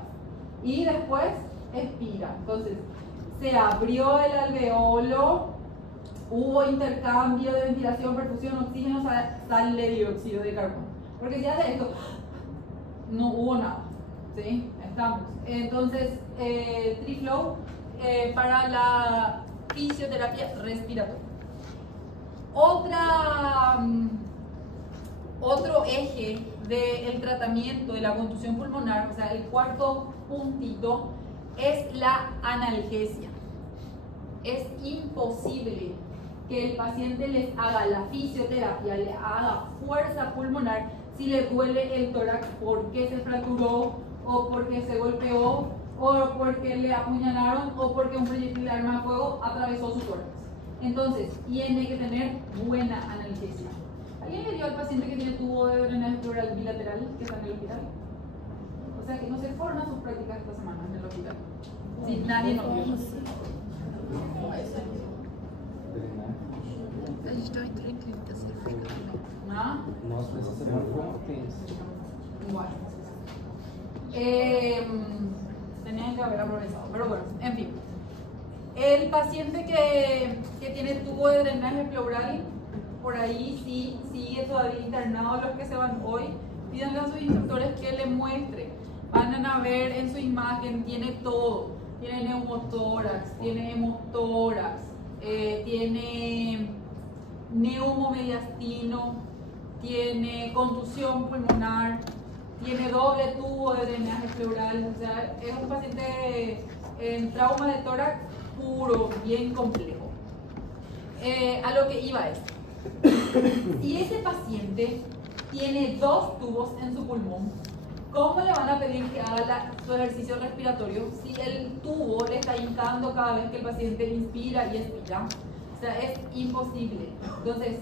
y después expira. Entonces se abrió el alveolo, hubo intercambio de ventilación, perfusión, oxígeno, sale dióxido de carbono, porque ya de esto no hubo nada, ¿sí? Estamos. Entonces TriFlow para la fisioterapia respiratoria. Otro eje del tratamiento de la contusión pulmonar, o sea, el cuarto puntito, es la analgesia. Es imposible que el paciente les haga la fisioterapia, le haga fuerza pulmonar si le duele el tórax porque se fracturó o porque se golpeó o porque le apuñalaron o porque un proyectil de arma de fuego atravesó su tórax. Entonces, tiene que tener buena analgesia. ¿Alguien le dio al paciente que tiene tubo de drenaje pleural bilateral que está en el hospital? O sea, que no se fueron a sus prácticas esta semana en el hospital. Sí, nadie nos vio. ¿Ah? Nossa, essa semana foi uma tensa. Igual. Tenían que haber aprovechado, pero bueno, en fin. El paciente que tiene tubo de drenaje pleural, por ahí sí sigue todavía internado. Los que se van hoy, pídanle a sus instructores que le muestre. Van a ver en su imagen, tiene todo. Tiene neumotórax, tiene hemotórax, tiene neumomediastino, tiene contusión pulmonar, tiene doble tubo de drenaje pleural. O sea, es un paciente en trauma de tórax puro, bien complejo. A lo que iba es, si ese paciente tiene 2 tubos en su pulmón, ¿cómo le van a pedir que haga su ejercicio respiratorio si el tubo le está hincando cada vez que el paciente inspira y expira? O sea, es imposible. Entonces,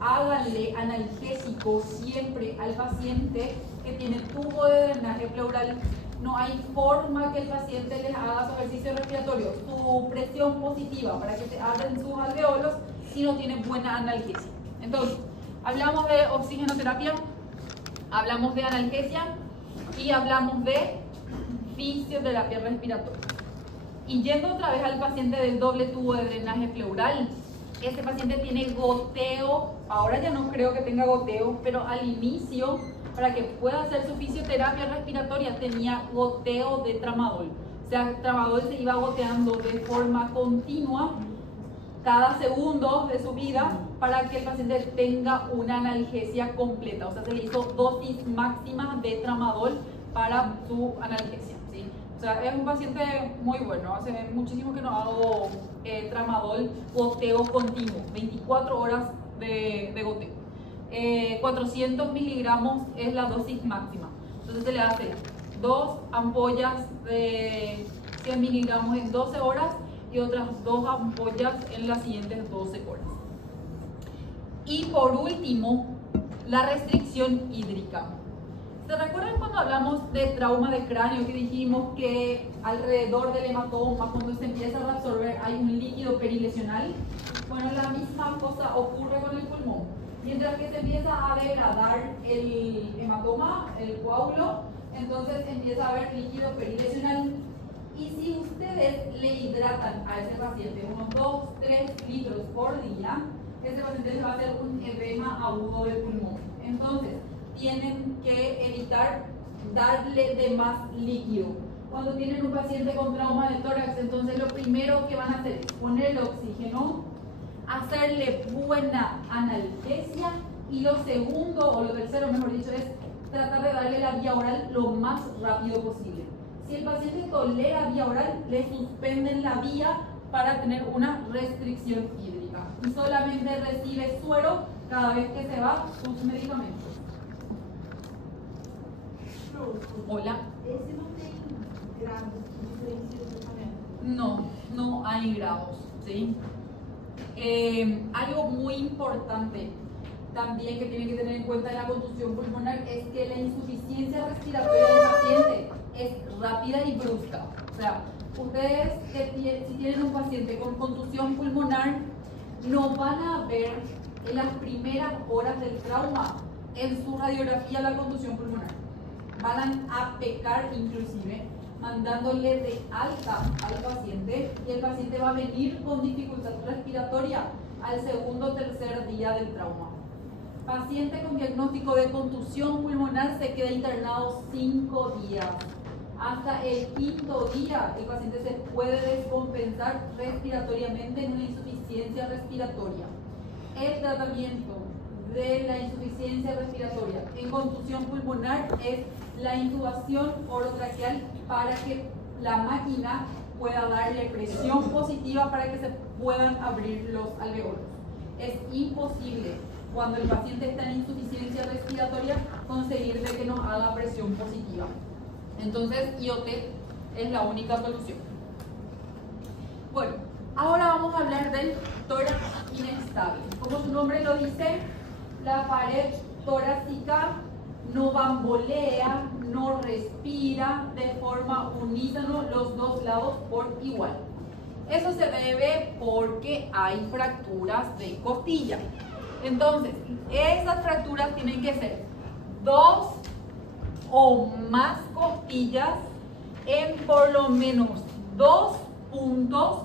háganle analgésico siempre al paciente que tiene tubo de drenaje pleural. No hay forma que el paciente les haga su ejercicio respiratorio, su presión positiva para que se abran sus alveolos si no tiene buena analgesia. Entonces, hablamos de oxigenoterapia, hablamos de analgesia y hablamos de fisioterapia respiratoria. Y yendo otra vez al paciente del doble tubo de drenaje pleural, este paciente tiene goteo. Ahora ya no creo que tenga goteo, pero al inicio, para que pueda hacer su fisioterapia respiratoria, tenía goteo de tramadol. O sea, tramadol se iba goteando de forma continua cada segundo de su vida para que el paciente tenga una analgesia completa. O sea, se le hizo dosis máxima de tramadol para su analgesia, ¿sí? O sea, es un paciente muy bueno. Hace muchísimo que no hago tramadol, goteo continuo, 24 horas de goteo. 400 miligramos es la dosis máxima. Entonces se le hace 2 ampollas de 100 miligramos en 12 horas y otras 2 ampollas en las siguientes 12 horas. Y por último, la restricción hídrica. ¿Se recuerdan cuando hablamos de trauma de cráneo que dijimos que alrededor del hematoma, cuando se empieza a reabsorber, hay un líquido perilesional. Bueno, la misma cosa ocurre con el pulmón. Mientras que se empieza a degradar el hematoma, el coágulo, entonces empieza a haber líquido perilesional. Y si ustedes le hidratan a ese paciente unos 2-3 litros por día, ese paciente le va a hacer un edema agudo del pulmón. Entonces, tienen que evitar darle de más líquido. Cuando tienen un paciente con trauma de tórax, entonces lo primero que van a hacer es ponerle oxígeno, hacerle buena analgesia, y lo segundo, o lo tercero mejor dicho, es tratar de darle la vía oral lo más rápido posible. Si el paciente tolera vía oral, le suspenden la vía para tener una restricción hídrica y solamente recibe suero cada vez que se va sus medicamentos. Hola. Esse não tem grados que diferenciam o tratamento? No hay grados, ¿sí? Algo muy importante también que tienen que tener en cuenta de la contusión pulmonar es que la insuficiencia respiratoria del paciente es rápida y brusca. O sea, ustedes si tienen un paciente con contusión pulmonar, no van a ver en las primeras horas del trauma en su radiografía la contusión pulmonar. Van a pecar inclusive mandándole de alta al paciente, y el paciente va a venir con dificultad respiratoria al segundo o tercer día del trauma. Paciente con diagnóstico de contusión pulmonar se queda internado 5 días. Hasta el 5.º día el paciente se puede descompensar respiratoriamente en una insuficiencia respiratoria. El tratamiento de la insuficiencia respiratoria en contusión pulmonar es la intubación orotraqueal para que la máquina pueda darle presión positiva para que se puedan abrir los alveolos. Es imposible cuando el paciente está en insuficiencia respiratoria conseguir de que nos haga presión positiva. Entonces, IOT es la única solución. Bueno, ahora vamos a hablar del tórax inestable. Como su nombre lo dice, la pared torácica no bambolea, no respira de forma unísono los dos lados por igual. Eso se debe porque hay fracturas de costilla. Entonces, esas fracturas tienen que ser 2 o más costillas en por lo menos 2 puntos,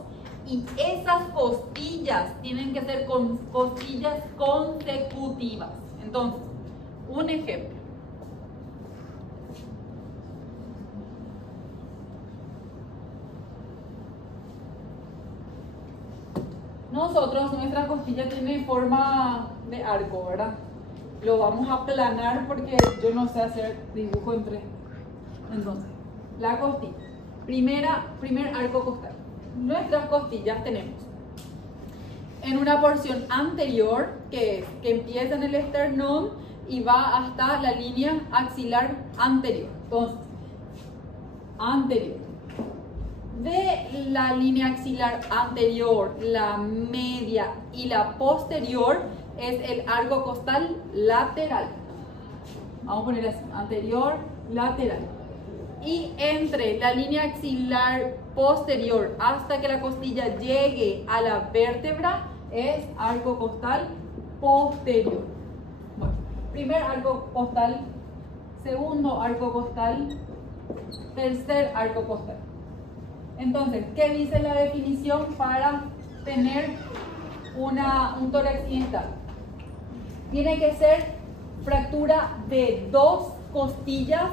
y esas costillas tienen que ser con costillas consecutivas. Entonces, un ejemplo. Nosotros, nuestra costilla tiene forma de arco, ¿verdad? Lo vamos a aplanar porque yo no sé hacer dibujo en 3D. Entonces, la costilla. Primer arco costal. Nuestras costillas tenemos en una porción anterior, que empieza en el esternón y va hasta la línea axilar anterior. Entonces, anterior. De la línea axilar anterior, la media y la posterior es el arco costal lateral. Vamos a poner así, anterior, lateral. Y entre la línea axilar posterior hasta que la costilla llegue a la vértebra es arco costal posterior. Bueno, primer arco costal, segundo arco costal, tercer arco costal. Entonces, ¿qué dice la definición para tener un tórax inestable? Tiene que ser fractura de 2 costillas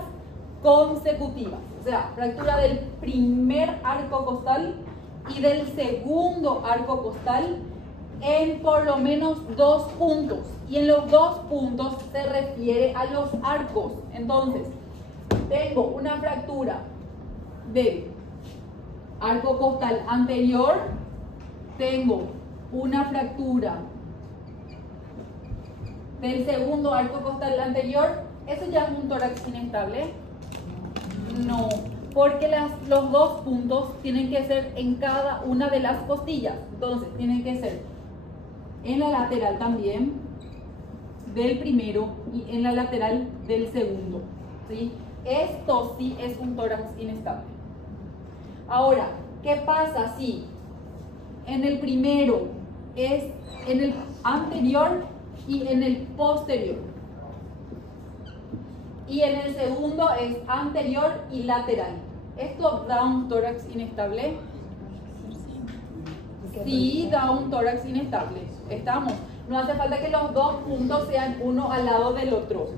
consecutivas. O sea, fractura del primer arco costal y del segundo arco costal en por lo menos 2 puntos. Y en los 2 puntos se refiere a los arcos. Entonces, tengo una fractura de arco costal anterior, tengo una fractura del segundo arco costal anterior. ¿Eso ya es un tórax inestable? No, porque los 2 puntos tienen que ser en cada una de las costillas. Entonces, tienen que ser en la lateral también del primero y en la lateral del segundo, ¿sí? Esto sí es un tórax inestable. Ahora, ¿qué pasa si en el primero es en el anterior y en el posterior? Y en el segundo es anterior y lateral. ¿Esto da un tórax inestable? Sí, da un tórax inestable. Estamos. No hace falta que los dos puntos sean uno al lado del otro.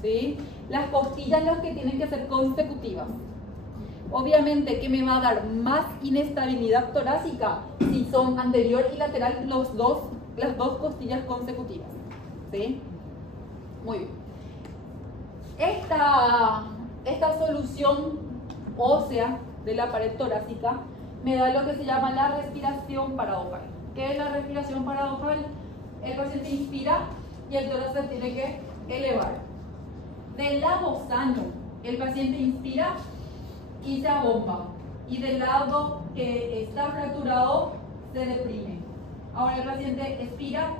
¿Sí? Las costillas las que tienen que ser consecutivas. Obviamente que me va a dar más inestabilidad torácica si son anterior y lateral las dos costillas consecutivas. ¿Sí? Muy bien. Esta solución ósea de la pared torácica me da lo que se llama la respiración paradojal. ¿Qué es la respiración paradojal? El paciente inspira y el tórax se tiene que elevar. Del lado sano, el paciente inspira y se abomba. Y del lado que está fracturado, se deprime. Ahora el paciente expira,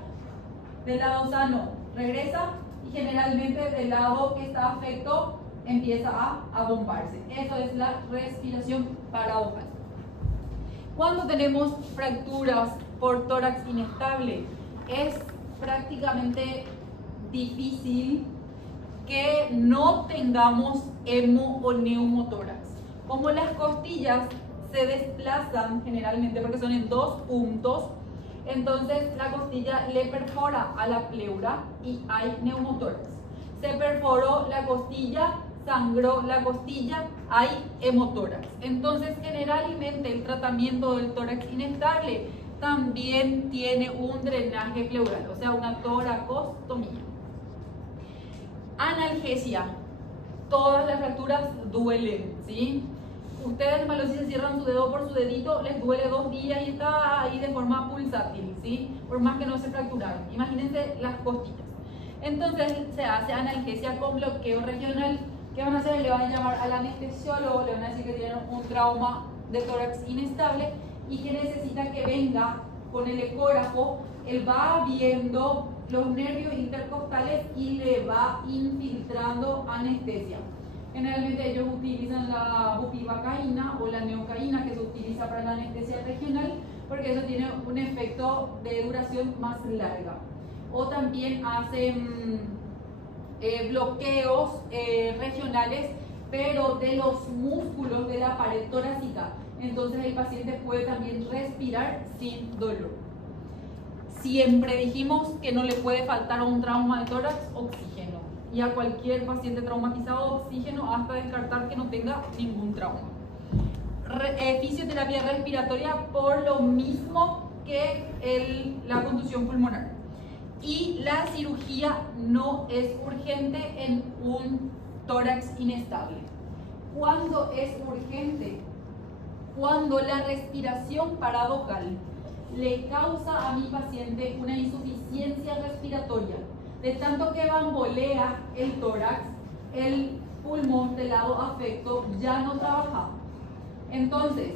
del lado sano regresa y generalmente del lado que está afecto empieza a abombarse. Eso es la respiración paradojal. Cuando tenemos fracturas por tórax inestable, es prácticamente difícil que no tengamos hemo o neumotórax. Como las costillas se desplazan generalmente porque son en dos puntos, entonces la costilla le perfora a la pleura y hay neumotórax. Se perforó la costilla, sangró la costilla, hay hemotórax. Entonces generalmente el tratamiento del tórax inestable también tiene un drenaje pleural, o sea, una toracostomía. Analgesia. Todas las fracturas duelen, ¿sí? Ustedes, malo, si se cierran su dedo por su dedito, les duele 2 días y está ahí de forma pulsátil, ¿sí? Por más que no se fracturaron. Imagínense las costillas. Entonces se hace analgesia con bloqueo regional. ¿Qué van a hacer? Le van a llamar al anestesiólogo, le van a decir que tienen un trauma de tórax inestable y que necesita que venga con el ecógrafo. Él va viendo los nervios intercostales y le va infiltrando anestesia. Generalmente ellos utilizan la bupivacaína o la neocaína, que se utiliza para la anestesia regional, porque eso tiene un efecto de duración más larga. O también hacen bloqueos regionales, pero de los músculos de la pared torácica. Entonces el paciente puede también respirar sin dolor. Siempre dijimos que no le puede faltar a un trauma de tórax oxígeno. Y a cualquier paciente traumatizado oxígeno hasta descartar que no tenga ningún trauma. Fisioterapia respiratoria por lo mismo que la contusión pulmonar. Y la cirugía no es urgente en un tórax inestable. ¿Cuándo es urgente? Cuando la respiración paradojal le causa a mi paciente una insuficiencia respiratoria, de tanto que bambolea el tórax, el pulmón del lado afecto ya no trabaja. Entonces,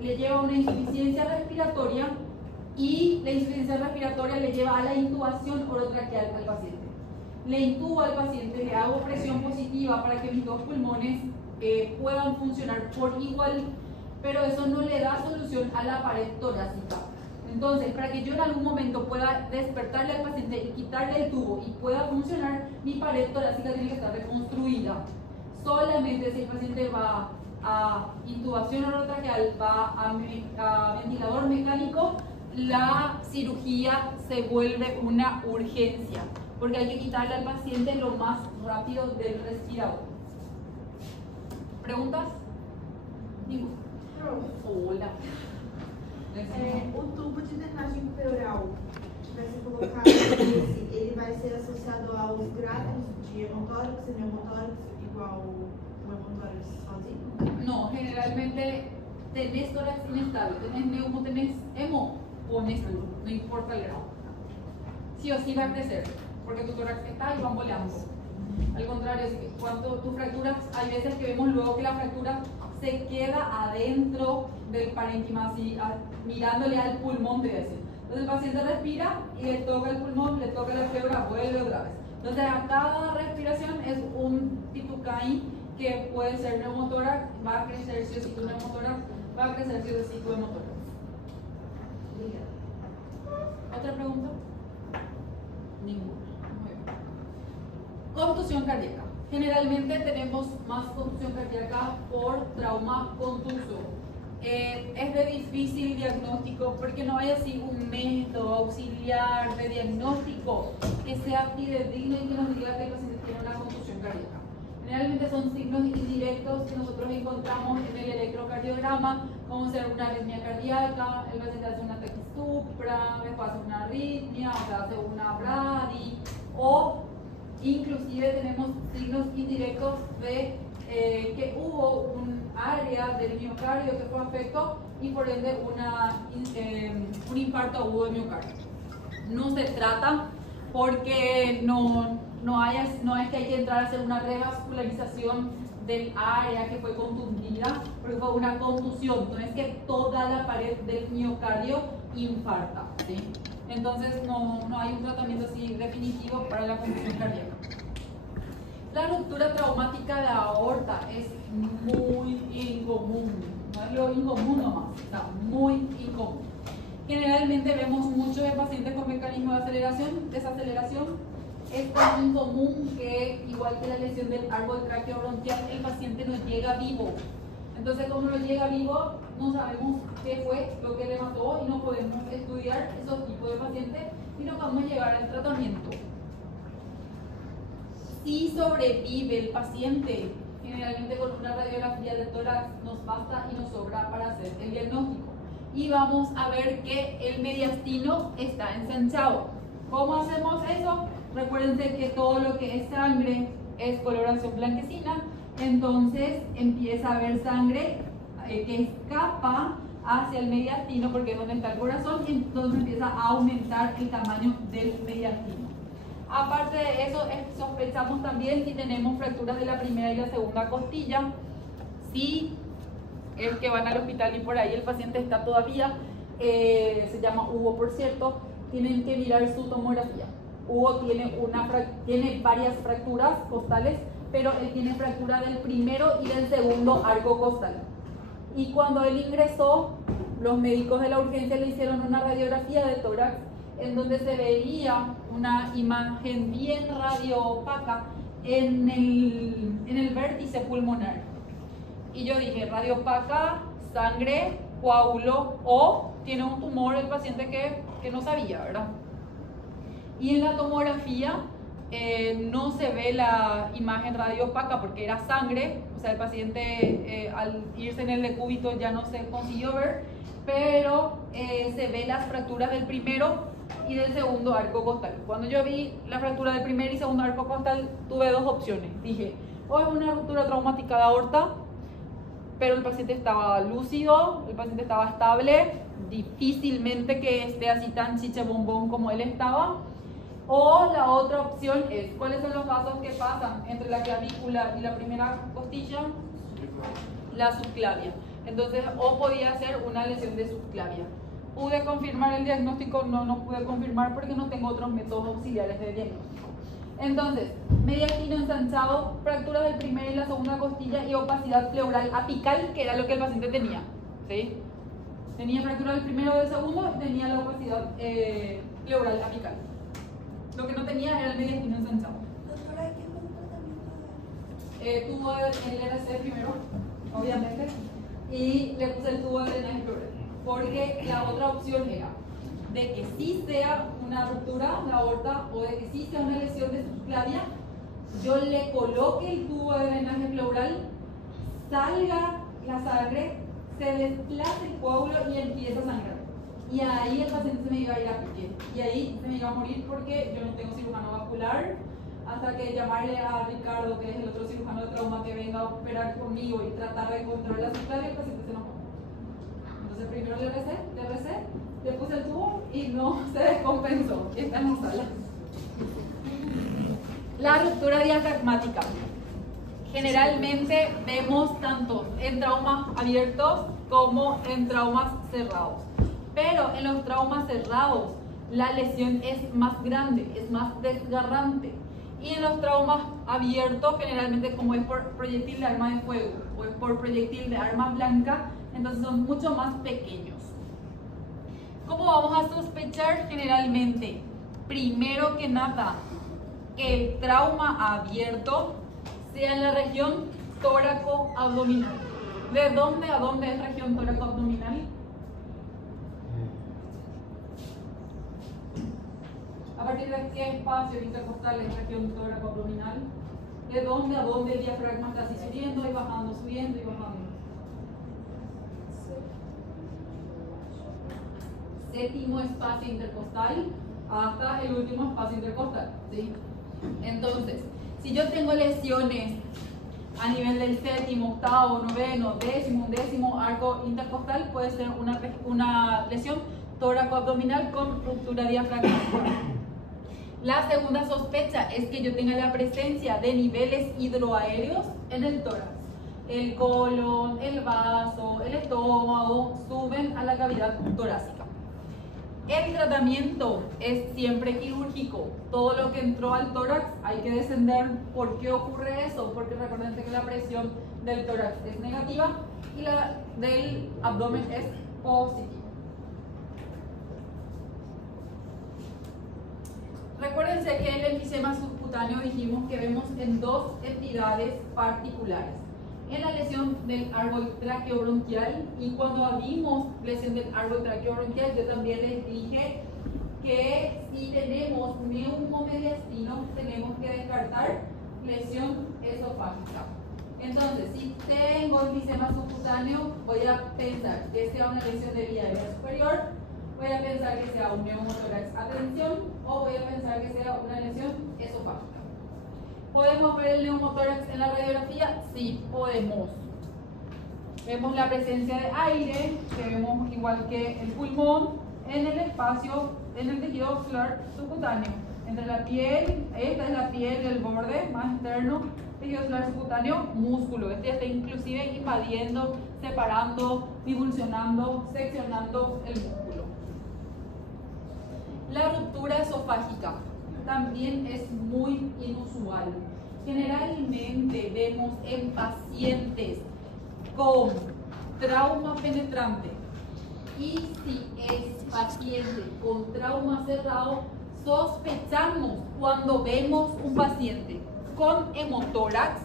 le lleva una insuficiencia respiratoria y la insuficiencia respiratoria le lleva a la intubación orotraqueal al paciente. Le intubo al paciente, le hago presión positiva para que mis dos pulmones puedan funcionar por igual, pero eso no le da solución a la pared torácica. Entonces, para que yo en algún momento pueda despertarle al paciente y quitarle el tubo y pueda funcionar, mi pared torácica tiene que estar reconstruida. Solamente si el paciente va a intubación orotraqueal, va a ventilador mecánico, la cirugía se vuelve una urgencia, porque hay que quitarle al paciente lo más rápido del respirador. ¿Preguntas? Ninguna. Hola. O tubo de drenagem pleural que vai ser colocado nesse, ele vai ser associado aos grados de hemotórax e neumotórax igual o hemotórax sozinho? No, generalmente tenés tórax inestable, tenés neumo, tenés hemo, pones duro, no importa el grado. Sí o sí va a crecer, porque tu tórax está y van boleando. Al contrario, cuando tus fracturas, hay veces que vemos luego que la fractura se queda adentro del parénquima, así mirándole al pulmón, te decir. Entonces el paciente respira y le toca el pulmón, le toca la pleura, vuelve otra vez. Entonces a cada respiración es un titucaín que puede ser neumotórax, va a crecer si o sí tu neumotórax, va a crecer sí o sí tu motor. ¿Otra pregunta? Ninguna. Muy bien. Contusión cardíaca. Generalmente tenemos más contusión cardíaca por trauma contuso. Es de difícil diagnóstico porque no hay así un método auxiliar de diagnóstico que sea fidedigno y que nos diga que el paciente tiene una contusión cardíaca. Generalmente son signos indirectos que nosotros encontramos en el electrocardiograma, como ser una arritmia cardíaca, el paciente hace una taquistupra, después hace una arritmia, o sea, hace una bradi, o inclusive tenemos signos indirectos de que hubo un área del miocardio que fue afecto y por ende un infarto agudo de miocardio. No se trata porque no es que hay que entrar a hacer una revascularización del área que fue contundida, porque fue una contusión, no es que toda la pared del miocardio infarta, ¿sí? Entonces no hay un tratamiento así definitivo para la contusión cardíaca. La ruptura traumática de aorta es muy incomún, no es lo incomún nomás, está muy incomún. Generalmente vemos mucho de pacientes con mecanismo de desaceleración. Es tan incomún que, igual que la lesión del árbol traqueobronquial, el paciente no llega vivo. Entonces, como no llega vivo, no sabemos qué fue lo que le mató y no podemos estudiar esos tipos de pacientes y no vamos a llegar al tratamiento. Si sobrevive el paciente, generalmente con una radiografía de tórax nos basta y nos sobra para hacer el diagnóstico. Y vamos a ver que el mediastino está ensanchado. ¿Cómo hacemos eso? Recuérdense que todo lo que es sangre es coloración blanquecina, entonces empieza a haber sangre que escapa hacia el mediastino porque es donde está el corazón y entonces empieza a aumentar el tamaño del mediastino. Aparte de eso, sospechamos también si tenemos fracturas de la primera y la segunda costilla. Si es que van al hospital y por ahí el paciente está todavía, se llama Hugo por cierto, tienen que mirar su tomografía. Hugo tiene varias fracturas costales, pero él tiene fractura del primero y del segundo arco costal. Y cuando él ingresó, los médicos de la urgencia le hicieron una radiografía de tórax en donde se veía una imagen bien radiopaca en el vértice pulmonar. Y yo dije, radiopaca, sangre, coágulo o tiene un tumor el paciente que no sabía, ¿verdad? Y en la tomografía no se ve la imagen radiopaca porque era sangre, o sea, el paciente al irse en el decúbito ya no se consiguió ver, pero se ve las fracturas del primero y del segundo arco costal. Cuando yo vi la fractura del primer y segundo arco costal, tuve dos opciones. Dije, o es una ruptura traumática de aorta, pero el paciente estaba lúcido, el paciente estaba estable, difícilmente que esté así tan chiche bombón como él estaba. O la otra opción es, ¿cuáles son los vasos que pasan entre la clavícula y la primera costilla? La subclavia. Entonces, o podía ser una lesión de subclavia. ¿Pude confirmar el diagnóstico? No pude confirmar porque no tengo otros métodos auxiliares de diagnóstico. Entonces, mediastino ensanchado, fracturas del primer y la segunda costilla y opacidad pleural apical, que era lo que el paciente tenía, ¿sí? Tenía fractura del primero y del segundo y tenía la opacidad pleural apical. Lo que no tenía era el mediastino ensanchado. Doctora, ¿qué fue el tratamiento? Tuvo el RC primero, obviamente, y le puse el tubo de drenaje pleural. Porque la otra opción era de que sí sea una ruptura de aorta o de que sí sea una lesión de subclavia, yo le coloque el tubo de drenaje pleural, salga la sangre, se desplace el coágulo y empieza a sangrar. Y ahí el paciente se me iba a ir a pique. Y ahí se me iba a morir porque yo no tengo cirujano vascular. Hasta que llamarle a Ricardo, que es el otro cirujano de trauma, que venga a operar conmigo y tratar de controlar la subclavia, el paciente se nos muere. Entonces primero le recé, le puse el tubo y no se descompensó. Está en la sala. La ruptura diafragmática. Generalmente vemos tanto en traumas abiertos como en traumas cerrados. Pero en los traumas cerrados la lesión es más grande, es más desgarrante. Y en los traumas abiertos, generalmente como es por proyectil de arma de fuego o es por proyectil de arma blanca, entonces son mucho más pequeños. ¿Cómo vamos a sospechar generalmente? Primero que nada, que el trauma abierto sea en la región tóraco-abdominal. ¿De dónde a dónde es región tóraco-abdominal? ¿A partir de qué espacio intercostal es región tóraco-abdominal? ¿De dónde a dónde el diafragma está así subiendo y bajando, subiendo y bajando? Séptimo espacio intercostal hasta el último espacio intercostal, ¿sí? Entonces, si yo tengo lesiones a nivel del séptimo, octavo, noveno, décimo, undécimo arco intercostal, puede ser una lesión tóraco-abdominal con ruptura diafragmática. La segunda sospecha es que yo tenga la presencia de niveles hidroaéreos en el tórax. El colon, el vaso, el estómago suben a la cavidad torácica. El tratamiento es siempre quirúrgico. Todo lo que entró al tórax hay que descender. ¿Por qué ocurre eso? Porque recuerden que la presión del tórax es negativa y la del abdomen es positiva. Recuérdense que el enfisema subcutáneo dijimos que vemos en dos entidades particulares. En la lesión del árbol traqueobronquial, y cuando vimos lesión del árbol traqueobronquial, yo también les dije que si tenemos neumomediastino, tenemos que descartar lesión esofágica. Entonces, si tengo enfisema subcutáneo, voy a pensar que sea una lesión de vía aérea superior, voy a pensar que sea un neumotórax a tensión o voy a pensar que sea una lesión esofágica. ¿Podemos ver el neumotórax en la radiografía? Sí, podemos. Vemos la presencia de aire, que vemos igual que el pulmón, en el espacio, en el tejido ocular subcutáneo. Entre la piel, esta es la piel del borde más externo, tejido ocular subcutáneo, músculo. Este está inclusive invadiendo, separando, divulsionando, seccionando el músculo. La ruptura esofágica también es muy inusual. Generalmente vemos en pacientes con trauma penetrante, y si es paciente con trauma cerrado, sospechamos cuando vemos un paciente con hemotórax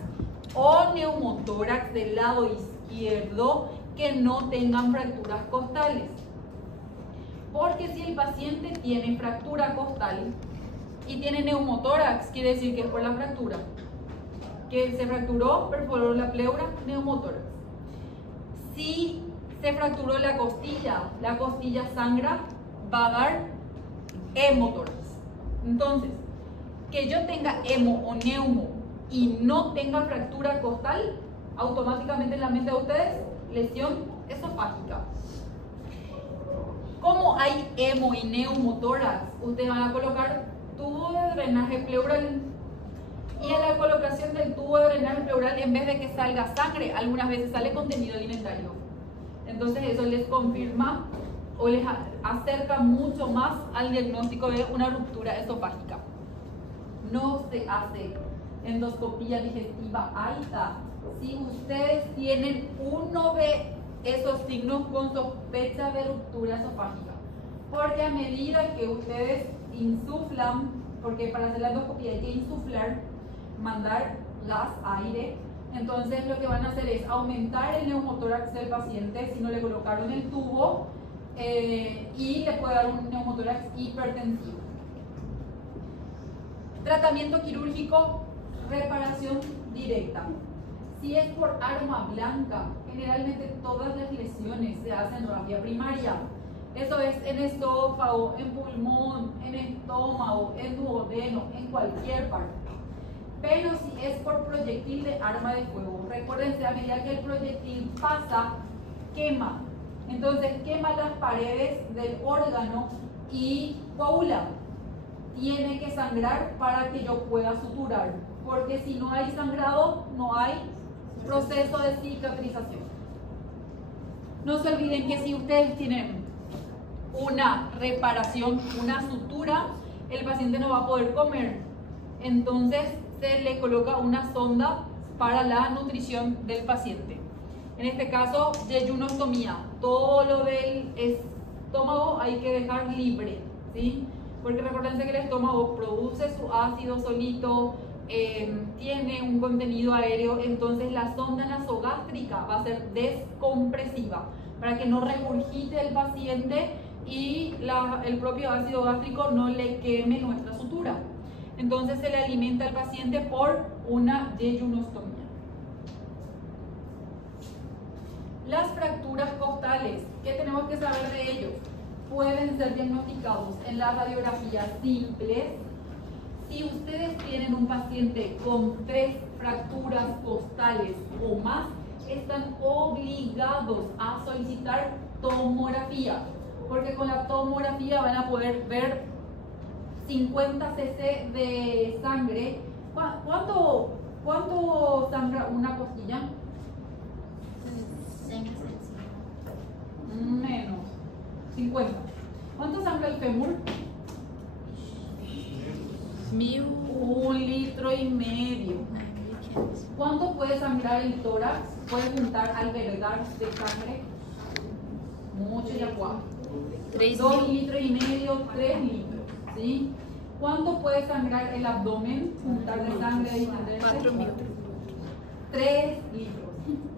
o neumotórax del lado izquierdo que no tengan fracturas costales. Porque si el paciente tiene fractura costal y tiene neumotórax, quiere decir que es por la fractura. Que se fracturó, perforó la pleura, neumotórax. Si se fracturó la costilla sangra, va a dar hemotórax. Entonces, que yo tenga hemo o neumo y no tenga fractura costal, automáticamente en la mente de ustedes, lesión esofágica. Como hay hemo y neumotórax, ustedes van a colocar tubo de drenaje pleural, y en la colocación del tubo de drenaje pleural, en vez de que salga sangre, algunas veces sale contenido alimentario. Entonces eso les confirma o les acerca mucho más al diagnóstico de una ruptura esofágica. No se hace endoscopía digestiva alta si ustedes tienen uno de esos signos con sospecha de ruptura esofágica, porque a medida que ustedes insuflan, porque para hacer la endoscopía hay que insuflar, mandar gas, aire, entonces lo que van a hacer es aumentar el neumotórax del paciente si no le colocaron el tubo, y le puede dar un neumotórax hipertensivo. Tratamiento quirúrgico, reparación directa. Si es por arma blanca, generalmente todas las lesiones se hacen rabia primaria. Eso es en esófago, en pulmón, en estómago, en duodeno, en cualquier parte. Pero si es por proyectil de arma de fuego, recuérdense, a medida que el proyectil pasa, quema. Entonces quema las paredes del órgano y coagula. Tiene que sangrar para que yo pueda suturar, porque si no hay sangrado, no hay proceso de cicatrización. No se olviden que si ustedes tienen una reparación, una sutura, el paciente no va a poder comer. Entonces se le coloca una sonda para la nutrición del paciente. En este caso, yeyunostomía. Todo lo del estómago hay que dejar libre, ¿sí? Porque recuerden que el estómago produce su ácido solito, tiene un contenido aéreo, entonces la sonda nasogástrica va a ser descompresiva para que no regurgite el paciente y el propio ácido gástrico no le queme nuestra sutura. Entonces se le alimenta al paciente por una yeyunostomía. Las fracturas costales, ¿qué tenemos que saber de ellos? Pueden ser diagnosticados en las radiografías simples. Si ustedes tienen un paciente con 3 fracturas costales o más, están obligados a solicitar tomografía, porque con la tomografía van a poder ver 50 cc de sangre. ¿Cuánto sangra una costilla? Menos 50. ¿Cuánto sangra el fémur? 1,5 litros. ¿Cuánto puede sangrar el tórax? Puede juntar albergar de sangre mucho y agua. 2,5 litros, 3 litros, ¿sí? ¿Cuánto puede sangrar el abdomen? Juntar de sangre y 4.000. 3 litros.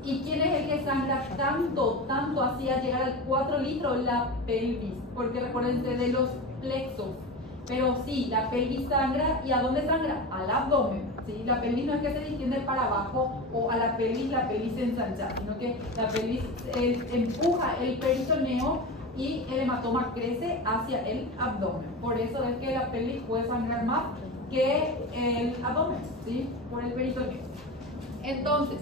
¿Y quién es el que sangra tanto hacia llegar al 4 litros? La pelvis, porque recuérdense de los plexos. Pero sí, la pelvis sangra, ¿y a dónde sangra? Al abdomen, ¿sí? La pelvis no es que se distiende para abajo o a la pelvis se ensancha, sino que la pelvis empuja el peritoneo y el hematoma crece hacia el abdomen. Por eso es que la pelvis puede sangrar más que el abdomen, ¿sí? Por el peritoneo. Entonces,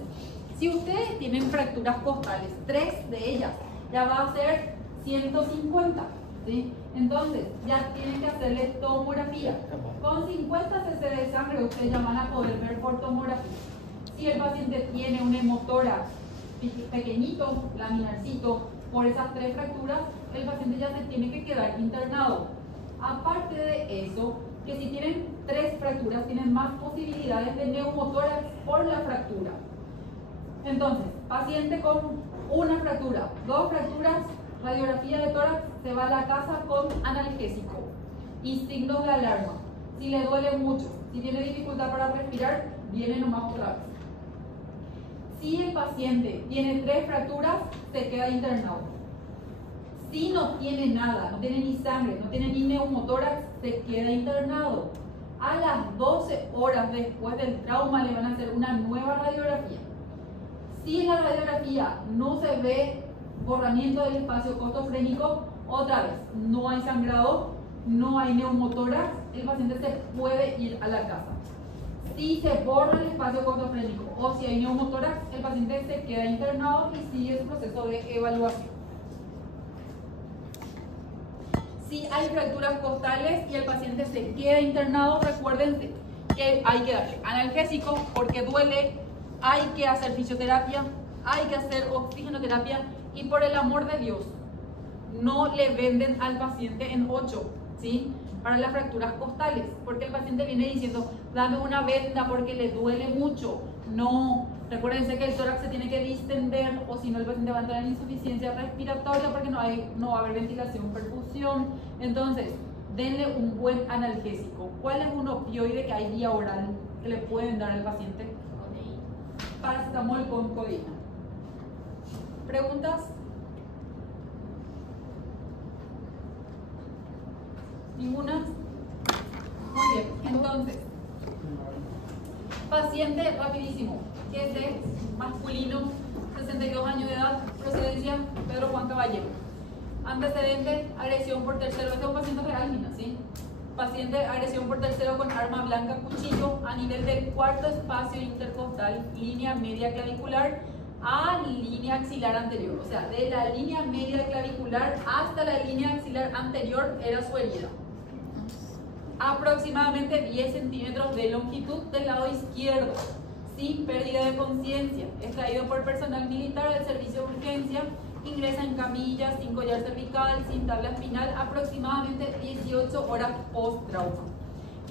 si ustedes tienen fracturas costales, 3 de ellas, ya va a ser 150, ¿sí? Entonces, ya tienen que hacerle tomografía. Con 50 cc de sangre, ustedes ya van a poder ver por tomografía. Si el paciente tiene un hemotórax pequeñito, laminarcito, por esas 3 fracturas, el paciente ya se tiene que quedar internado. Aparte de eso, que si tienen 3 fracturas, tienen más posibilidades de neumotórax por la fractura. Entonces, paciente con una fractura, 2 fracturas, radiografía de tórax, se va a la casa con analgésico y signos de alarma. Si le duele mucho, si tiene dificultad para respirar, viene nomás otra vez. Si el paciente tiene 3 fracturas, se queda internado. Si no tiene nada, no tiene ni sangre, no tiene ni neumotórax, se queda internado. A las 12 horas después del trauma le van a hacer una nueva radiografía. Si en la radiografía no se ve borramiento del espacio costofrénico, otra vez, no hay sangrado, no hay neumotórax, el paciente se puede ir a la casa. Si se borra el espacio costofrénico o si hay neumotórax, el paciente se queda internado y sigue su proceso de evaluación. Si hay fracturas costales y el paciente se queda internado, recuérdense que hay que darle analgésico porque duele, hay que hacer fisioterapia, hay que hacer oxigenoterapia y por el amor de Dios, no le venden al paciente en 8, ¿sí? Para las fracturas costales, porque el paciente viene diciendo, dame una venda porque le duele mucho. No, recuérdense que el tórax se tiene que distender o si no el paciente va a entrar en insuficiencia respiratoria porque no va a haber ventilación, perfusión. Entonces, denle un buen analgésico. ¿Cuál es un opioide que hay vía oral que le pueden dar al paciente? Paracetamol con codeína. ¿Preguntas? ¿Ninguna? Muy bien, entonces, paciente rapidísimo, que es masculino, 62 años de edad, procedencia Pedro Juan Caballero. Antecedente, agresión por tercero, este es un paciente real, Nina, ¿sí? Paciente, agresión por tercero con arma blanca, cuchillo, a nivel del cuarto espacio intercostal, línea media clavicular a línea axilar anterior. O sea, de la línea media clavicular hasta la línea axilar anterior era su herida. Aproximadamente 10 centímetros de longitud del lado izquierdo, sin pérdida de conciencia, extraído por personal militar del servicio de urgencia, ingresa en camilla, sin collar cervical, sin tabla espinal, aproximadamente 18 horas post-trauma.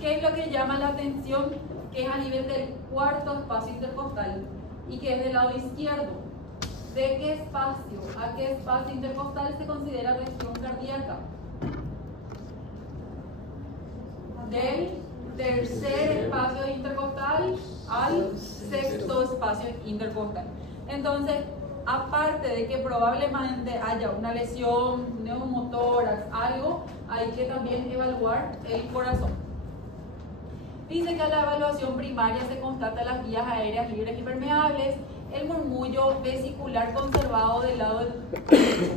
¿Qué es lo que llama la atención? Que es a nivel del cuarto espacio intercostal y que es del lado izquierdo. ¿De qué espacio a qué espacio intercostal se considera región cardíaca? Del tercer espacio intercostal al sexto espacio intercostal. Entonces, aparte de que probablemente haya una lesión, neumotórax, algo, hay que también evaluar el corazón. Dice que a la evaluación primaria se constata las vías aéreas libres y permeables, el murmullo vesicular conservado del lado derecho.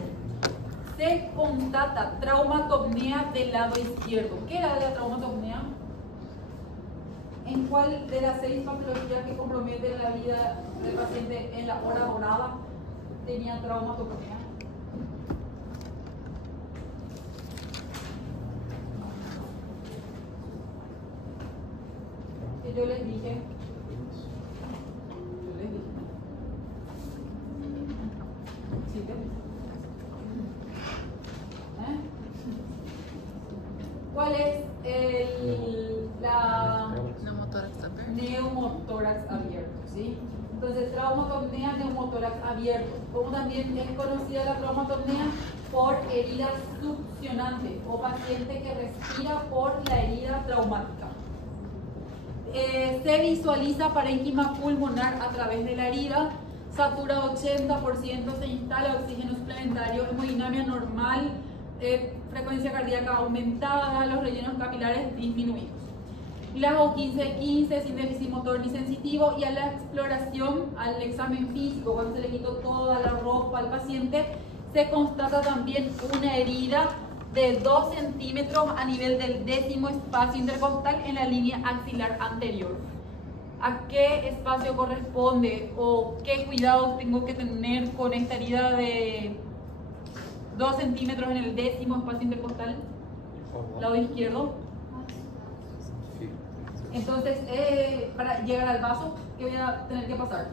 Se constata traumatopnea del lado izquierdo. ¿Qué era la traumatopnea? ¿En cuál de las 6 patologías que comprometen la vida del paciente en la hora dorada tenía traumatopnea? Que yo les dije. ¿Sí? ¿Cuál es la neumotórax abierto? ¿Sí? Entonces, traumatopnea, neumotórax abierto. Como también es conocida la traumatopnea por herida succionante o paciente que respira por la herida traumática. Se visualiza parénquima pulmonar a través de la herida, satura 80%, se instala oxígeno suplementario, hemodinamia normal, frecuencia cardíaca aumentada, los rellenos capilares disminuidos. Glajo 15-15, sin déficit motor ni sensitivo, y a la exploración, al examen físico, cuando se le quitó toda la ropa al paciente, se constata también una herida de 2 centímetros a nivel del 10º espacio intercostal en la línea axilar anterior. ¿A qué espacio corresponde o qué cuidados tengo que tener con esta herida de 2 centímetros en el 10º espacio intercostal? Lado izquierdo. Entonces, para llegar al vaso, ¿qué voy a tener que pasar?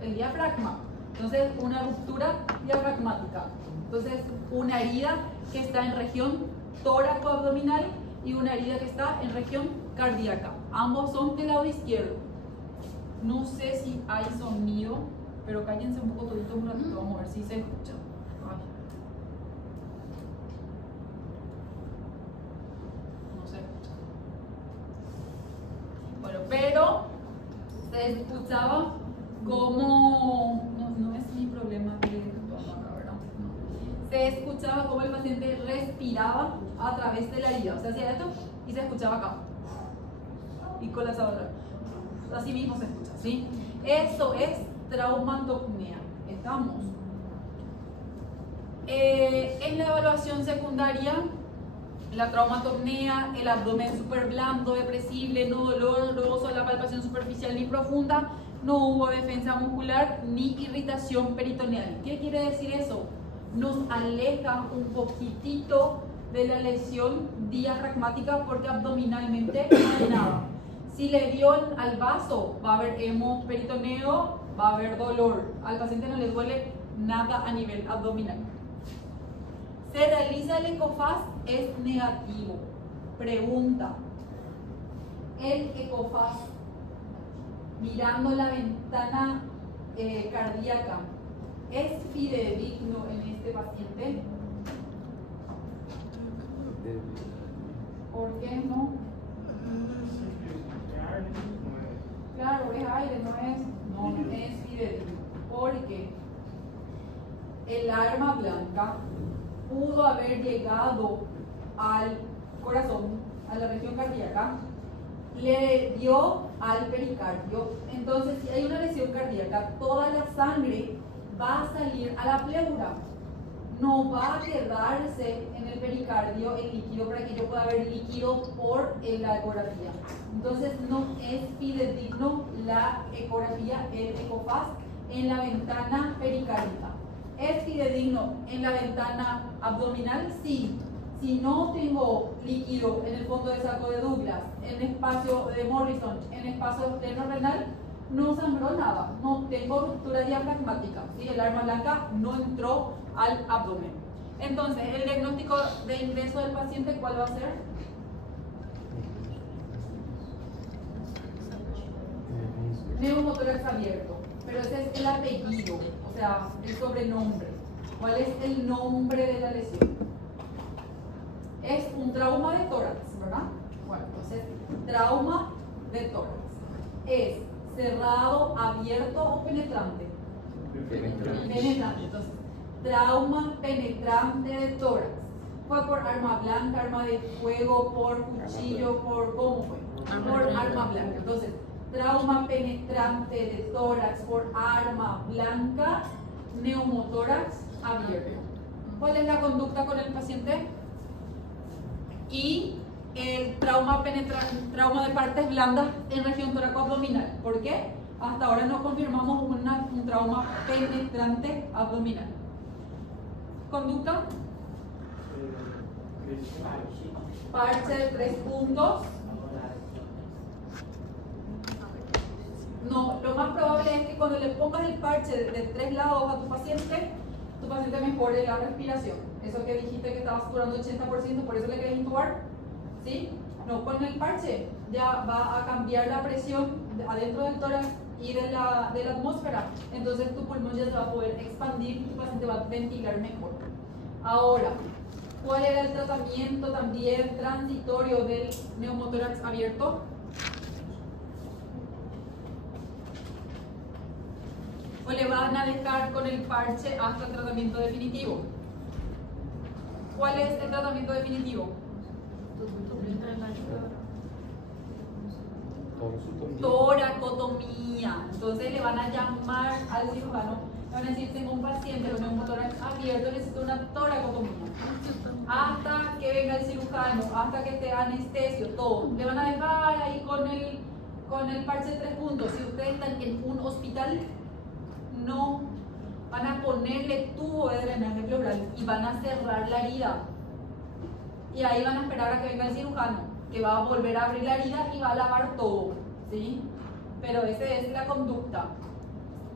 El diafragma. Entonces, una ruptura diafragmática. Entonces, una herida que está en región tóraco-abdominal y una herida que está en región cardíaca. Ambos son del lado izquierdo. No sé si hay sonido, pero cállense un poco toditos un ratito, vamos a ver si se escucha. Ay. No se escucha. Bueno, pero se escuchaba como... No es mi problema de estómago, ¿verdad? No. Se escuchaba como el paciente respiraba a través de la herida. O sea, hacía esto y se escuchaba acá. Y con la otra. Así mismo se escucha, ¿sí? Eso es traumatopnea. ¿Estamos? En la evaluación secundaria, la traumatopnea, el abdomen súper blando, depresible, no doloroso, la palpación superficial ni profunda, no hubo defensa muscular ni irritación peritoneal. ¿Qué quiere decir eso? Nos aleja un poquitito de la lesión diafragmática porque abdominalmente no hay nada. Si le dio al vaso, va a haber hemoperitoneo, va a haber dolor. Al paciente no le duele nada a nivel abdominal. Se realiza el ecofaz, es negativo. Pregunta: el ecofaz, mirando la ventana cardíaca, ¿es fidedigno en este paciente? ¿Por qué no? Claro, es aire, no es fidedigno. Porque el arma blanca pudo haber llegado al corazón, a la región cardíaca, le dio al pericardio. Entonces, si hay una lesión cardíaca, toda la sangre va a salir a la pleura. No va a quedarse en el pericardio el líquido para que yo pueda ver líquido por la ecografía. Entonces, no es fidedigno la ecografía, el ecofaz, en la ventana pericárdica. ¿Es fidedigno en la ventana abdominal? Sí. Si no tengo líquido en el fondo de saco de Douglas, en espacio de Morrison, en espacio externo-renal, no sangró nada, no tengo ruptura diafragmática, ¿sí? El arma blanca no entró al abdomen. Entonces, el diagnóstico de ingreso del paciente, ¿cuál va a ser? Neumotórax abierto, pero ese es el apellido. O sea, el sobrenombre. ¿Cuál es el nombre de la lesión? Es un trauma de tórax, ¿verdad? Bueno, entonces, trauma de tórax. ¿Es cerrado, abierto o penetrante? Penetrante. Entonces, trauma penetrante de tórax. ¿Fue por arma blanca, arma de fuego, por cuchillo, por cómo fue? Por arma blanca. Entonces, trauma penetrante de tórax por arma blanca, neumotórax abierto. ¿Cuál es la conducta con el paciente? Y el trauma de partes blandas en región toracoabdominal. ¿Por qué? Hasta ahora no confirmamos un trauma penetrante abdominal. ¿Conducta? Parche de 3 puntos. No, lo más probable es que cuando le pongas el parche de 3 lados a tu paciente mejore la respiración. Eso que dijiste que estaba saturando 80%, por eso le querés intubar, ¿sí? No, con el parche ya va a cambiar la presión adentro del tórax y de la atmósfera. Entonces tu pulmón ya se va a poder expandir y tu paciente va a ventilar mejor. Ahora, ¿cuál era el tratamiento también transitorio del neumotórax abierto? ¿O le van a dejar con el parche hasta el tratamiento definitivo? ¿Cuál es el tratamiento definitivo? Toracotomía. Entonces le van a llamar al cirujano, le van a decir: tengo un paciente con neumotórax abierto, necesito una toracotomía. Hasta que venga el cirujano, hasta que esté anestesio, todo. Le van a dejar ahí con el parche de 3 puntos. Si ustedes están en un hospital, no van a ponerle tubo de drenaje pleural y van a cerrar la herida. Y ahí van a esperar a que venga el cirujano, que va a volver a abrir la herida y va a lavar todo, ¿sí? Pero esa es la conducta.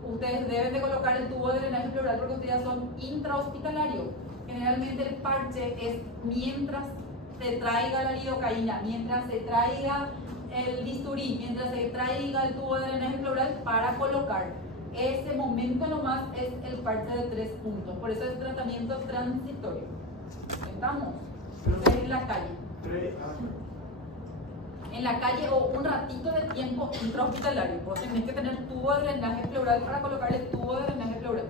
Ustedes deben de colocar el tubo de drenaje pleural porque ustedes son intrahospitalarios. Generalmente el parche es mientras se traiga la lidocaína, mientras se traiga el bisturí, mientras se traiga el tubo de drenaje pleural para colocar. Ese momento nomás es el parche de 3 puntos. Por eso es tratamiento transitorio. ¿Estamos? Entonces en la calle. En la calle o un ratito de tiempo intrahospitalario. Vos tenés que tener tubo de drenaje pleural para colocarle tubo de drenaje pleural.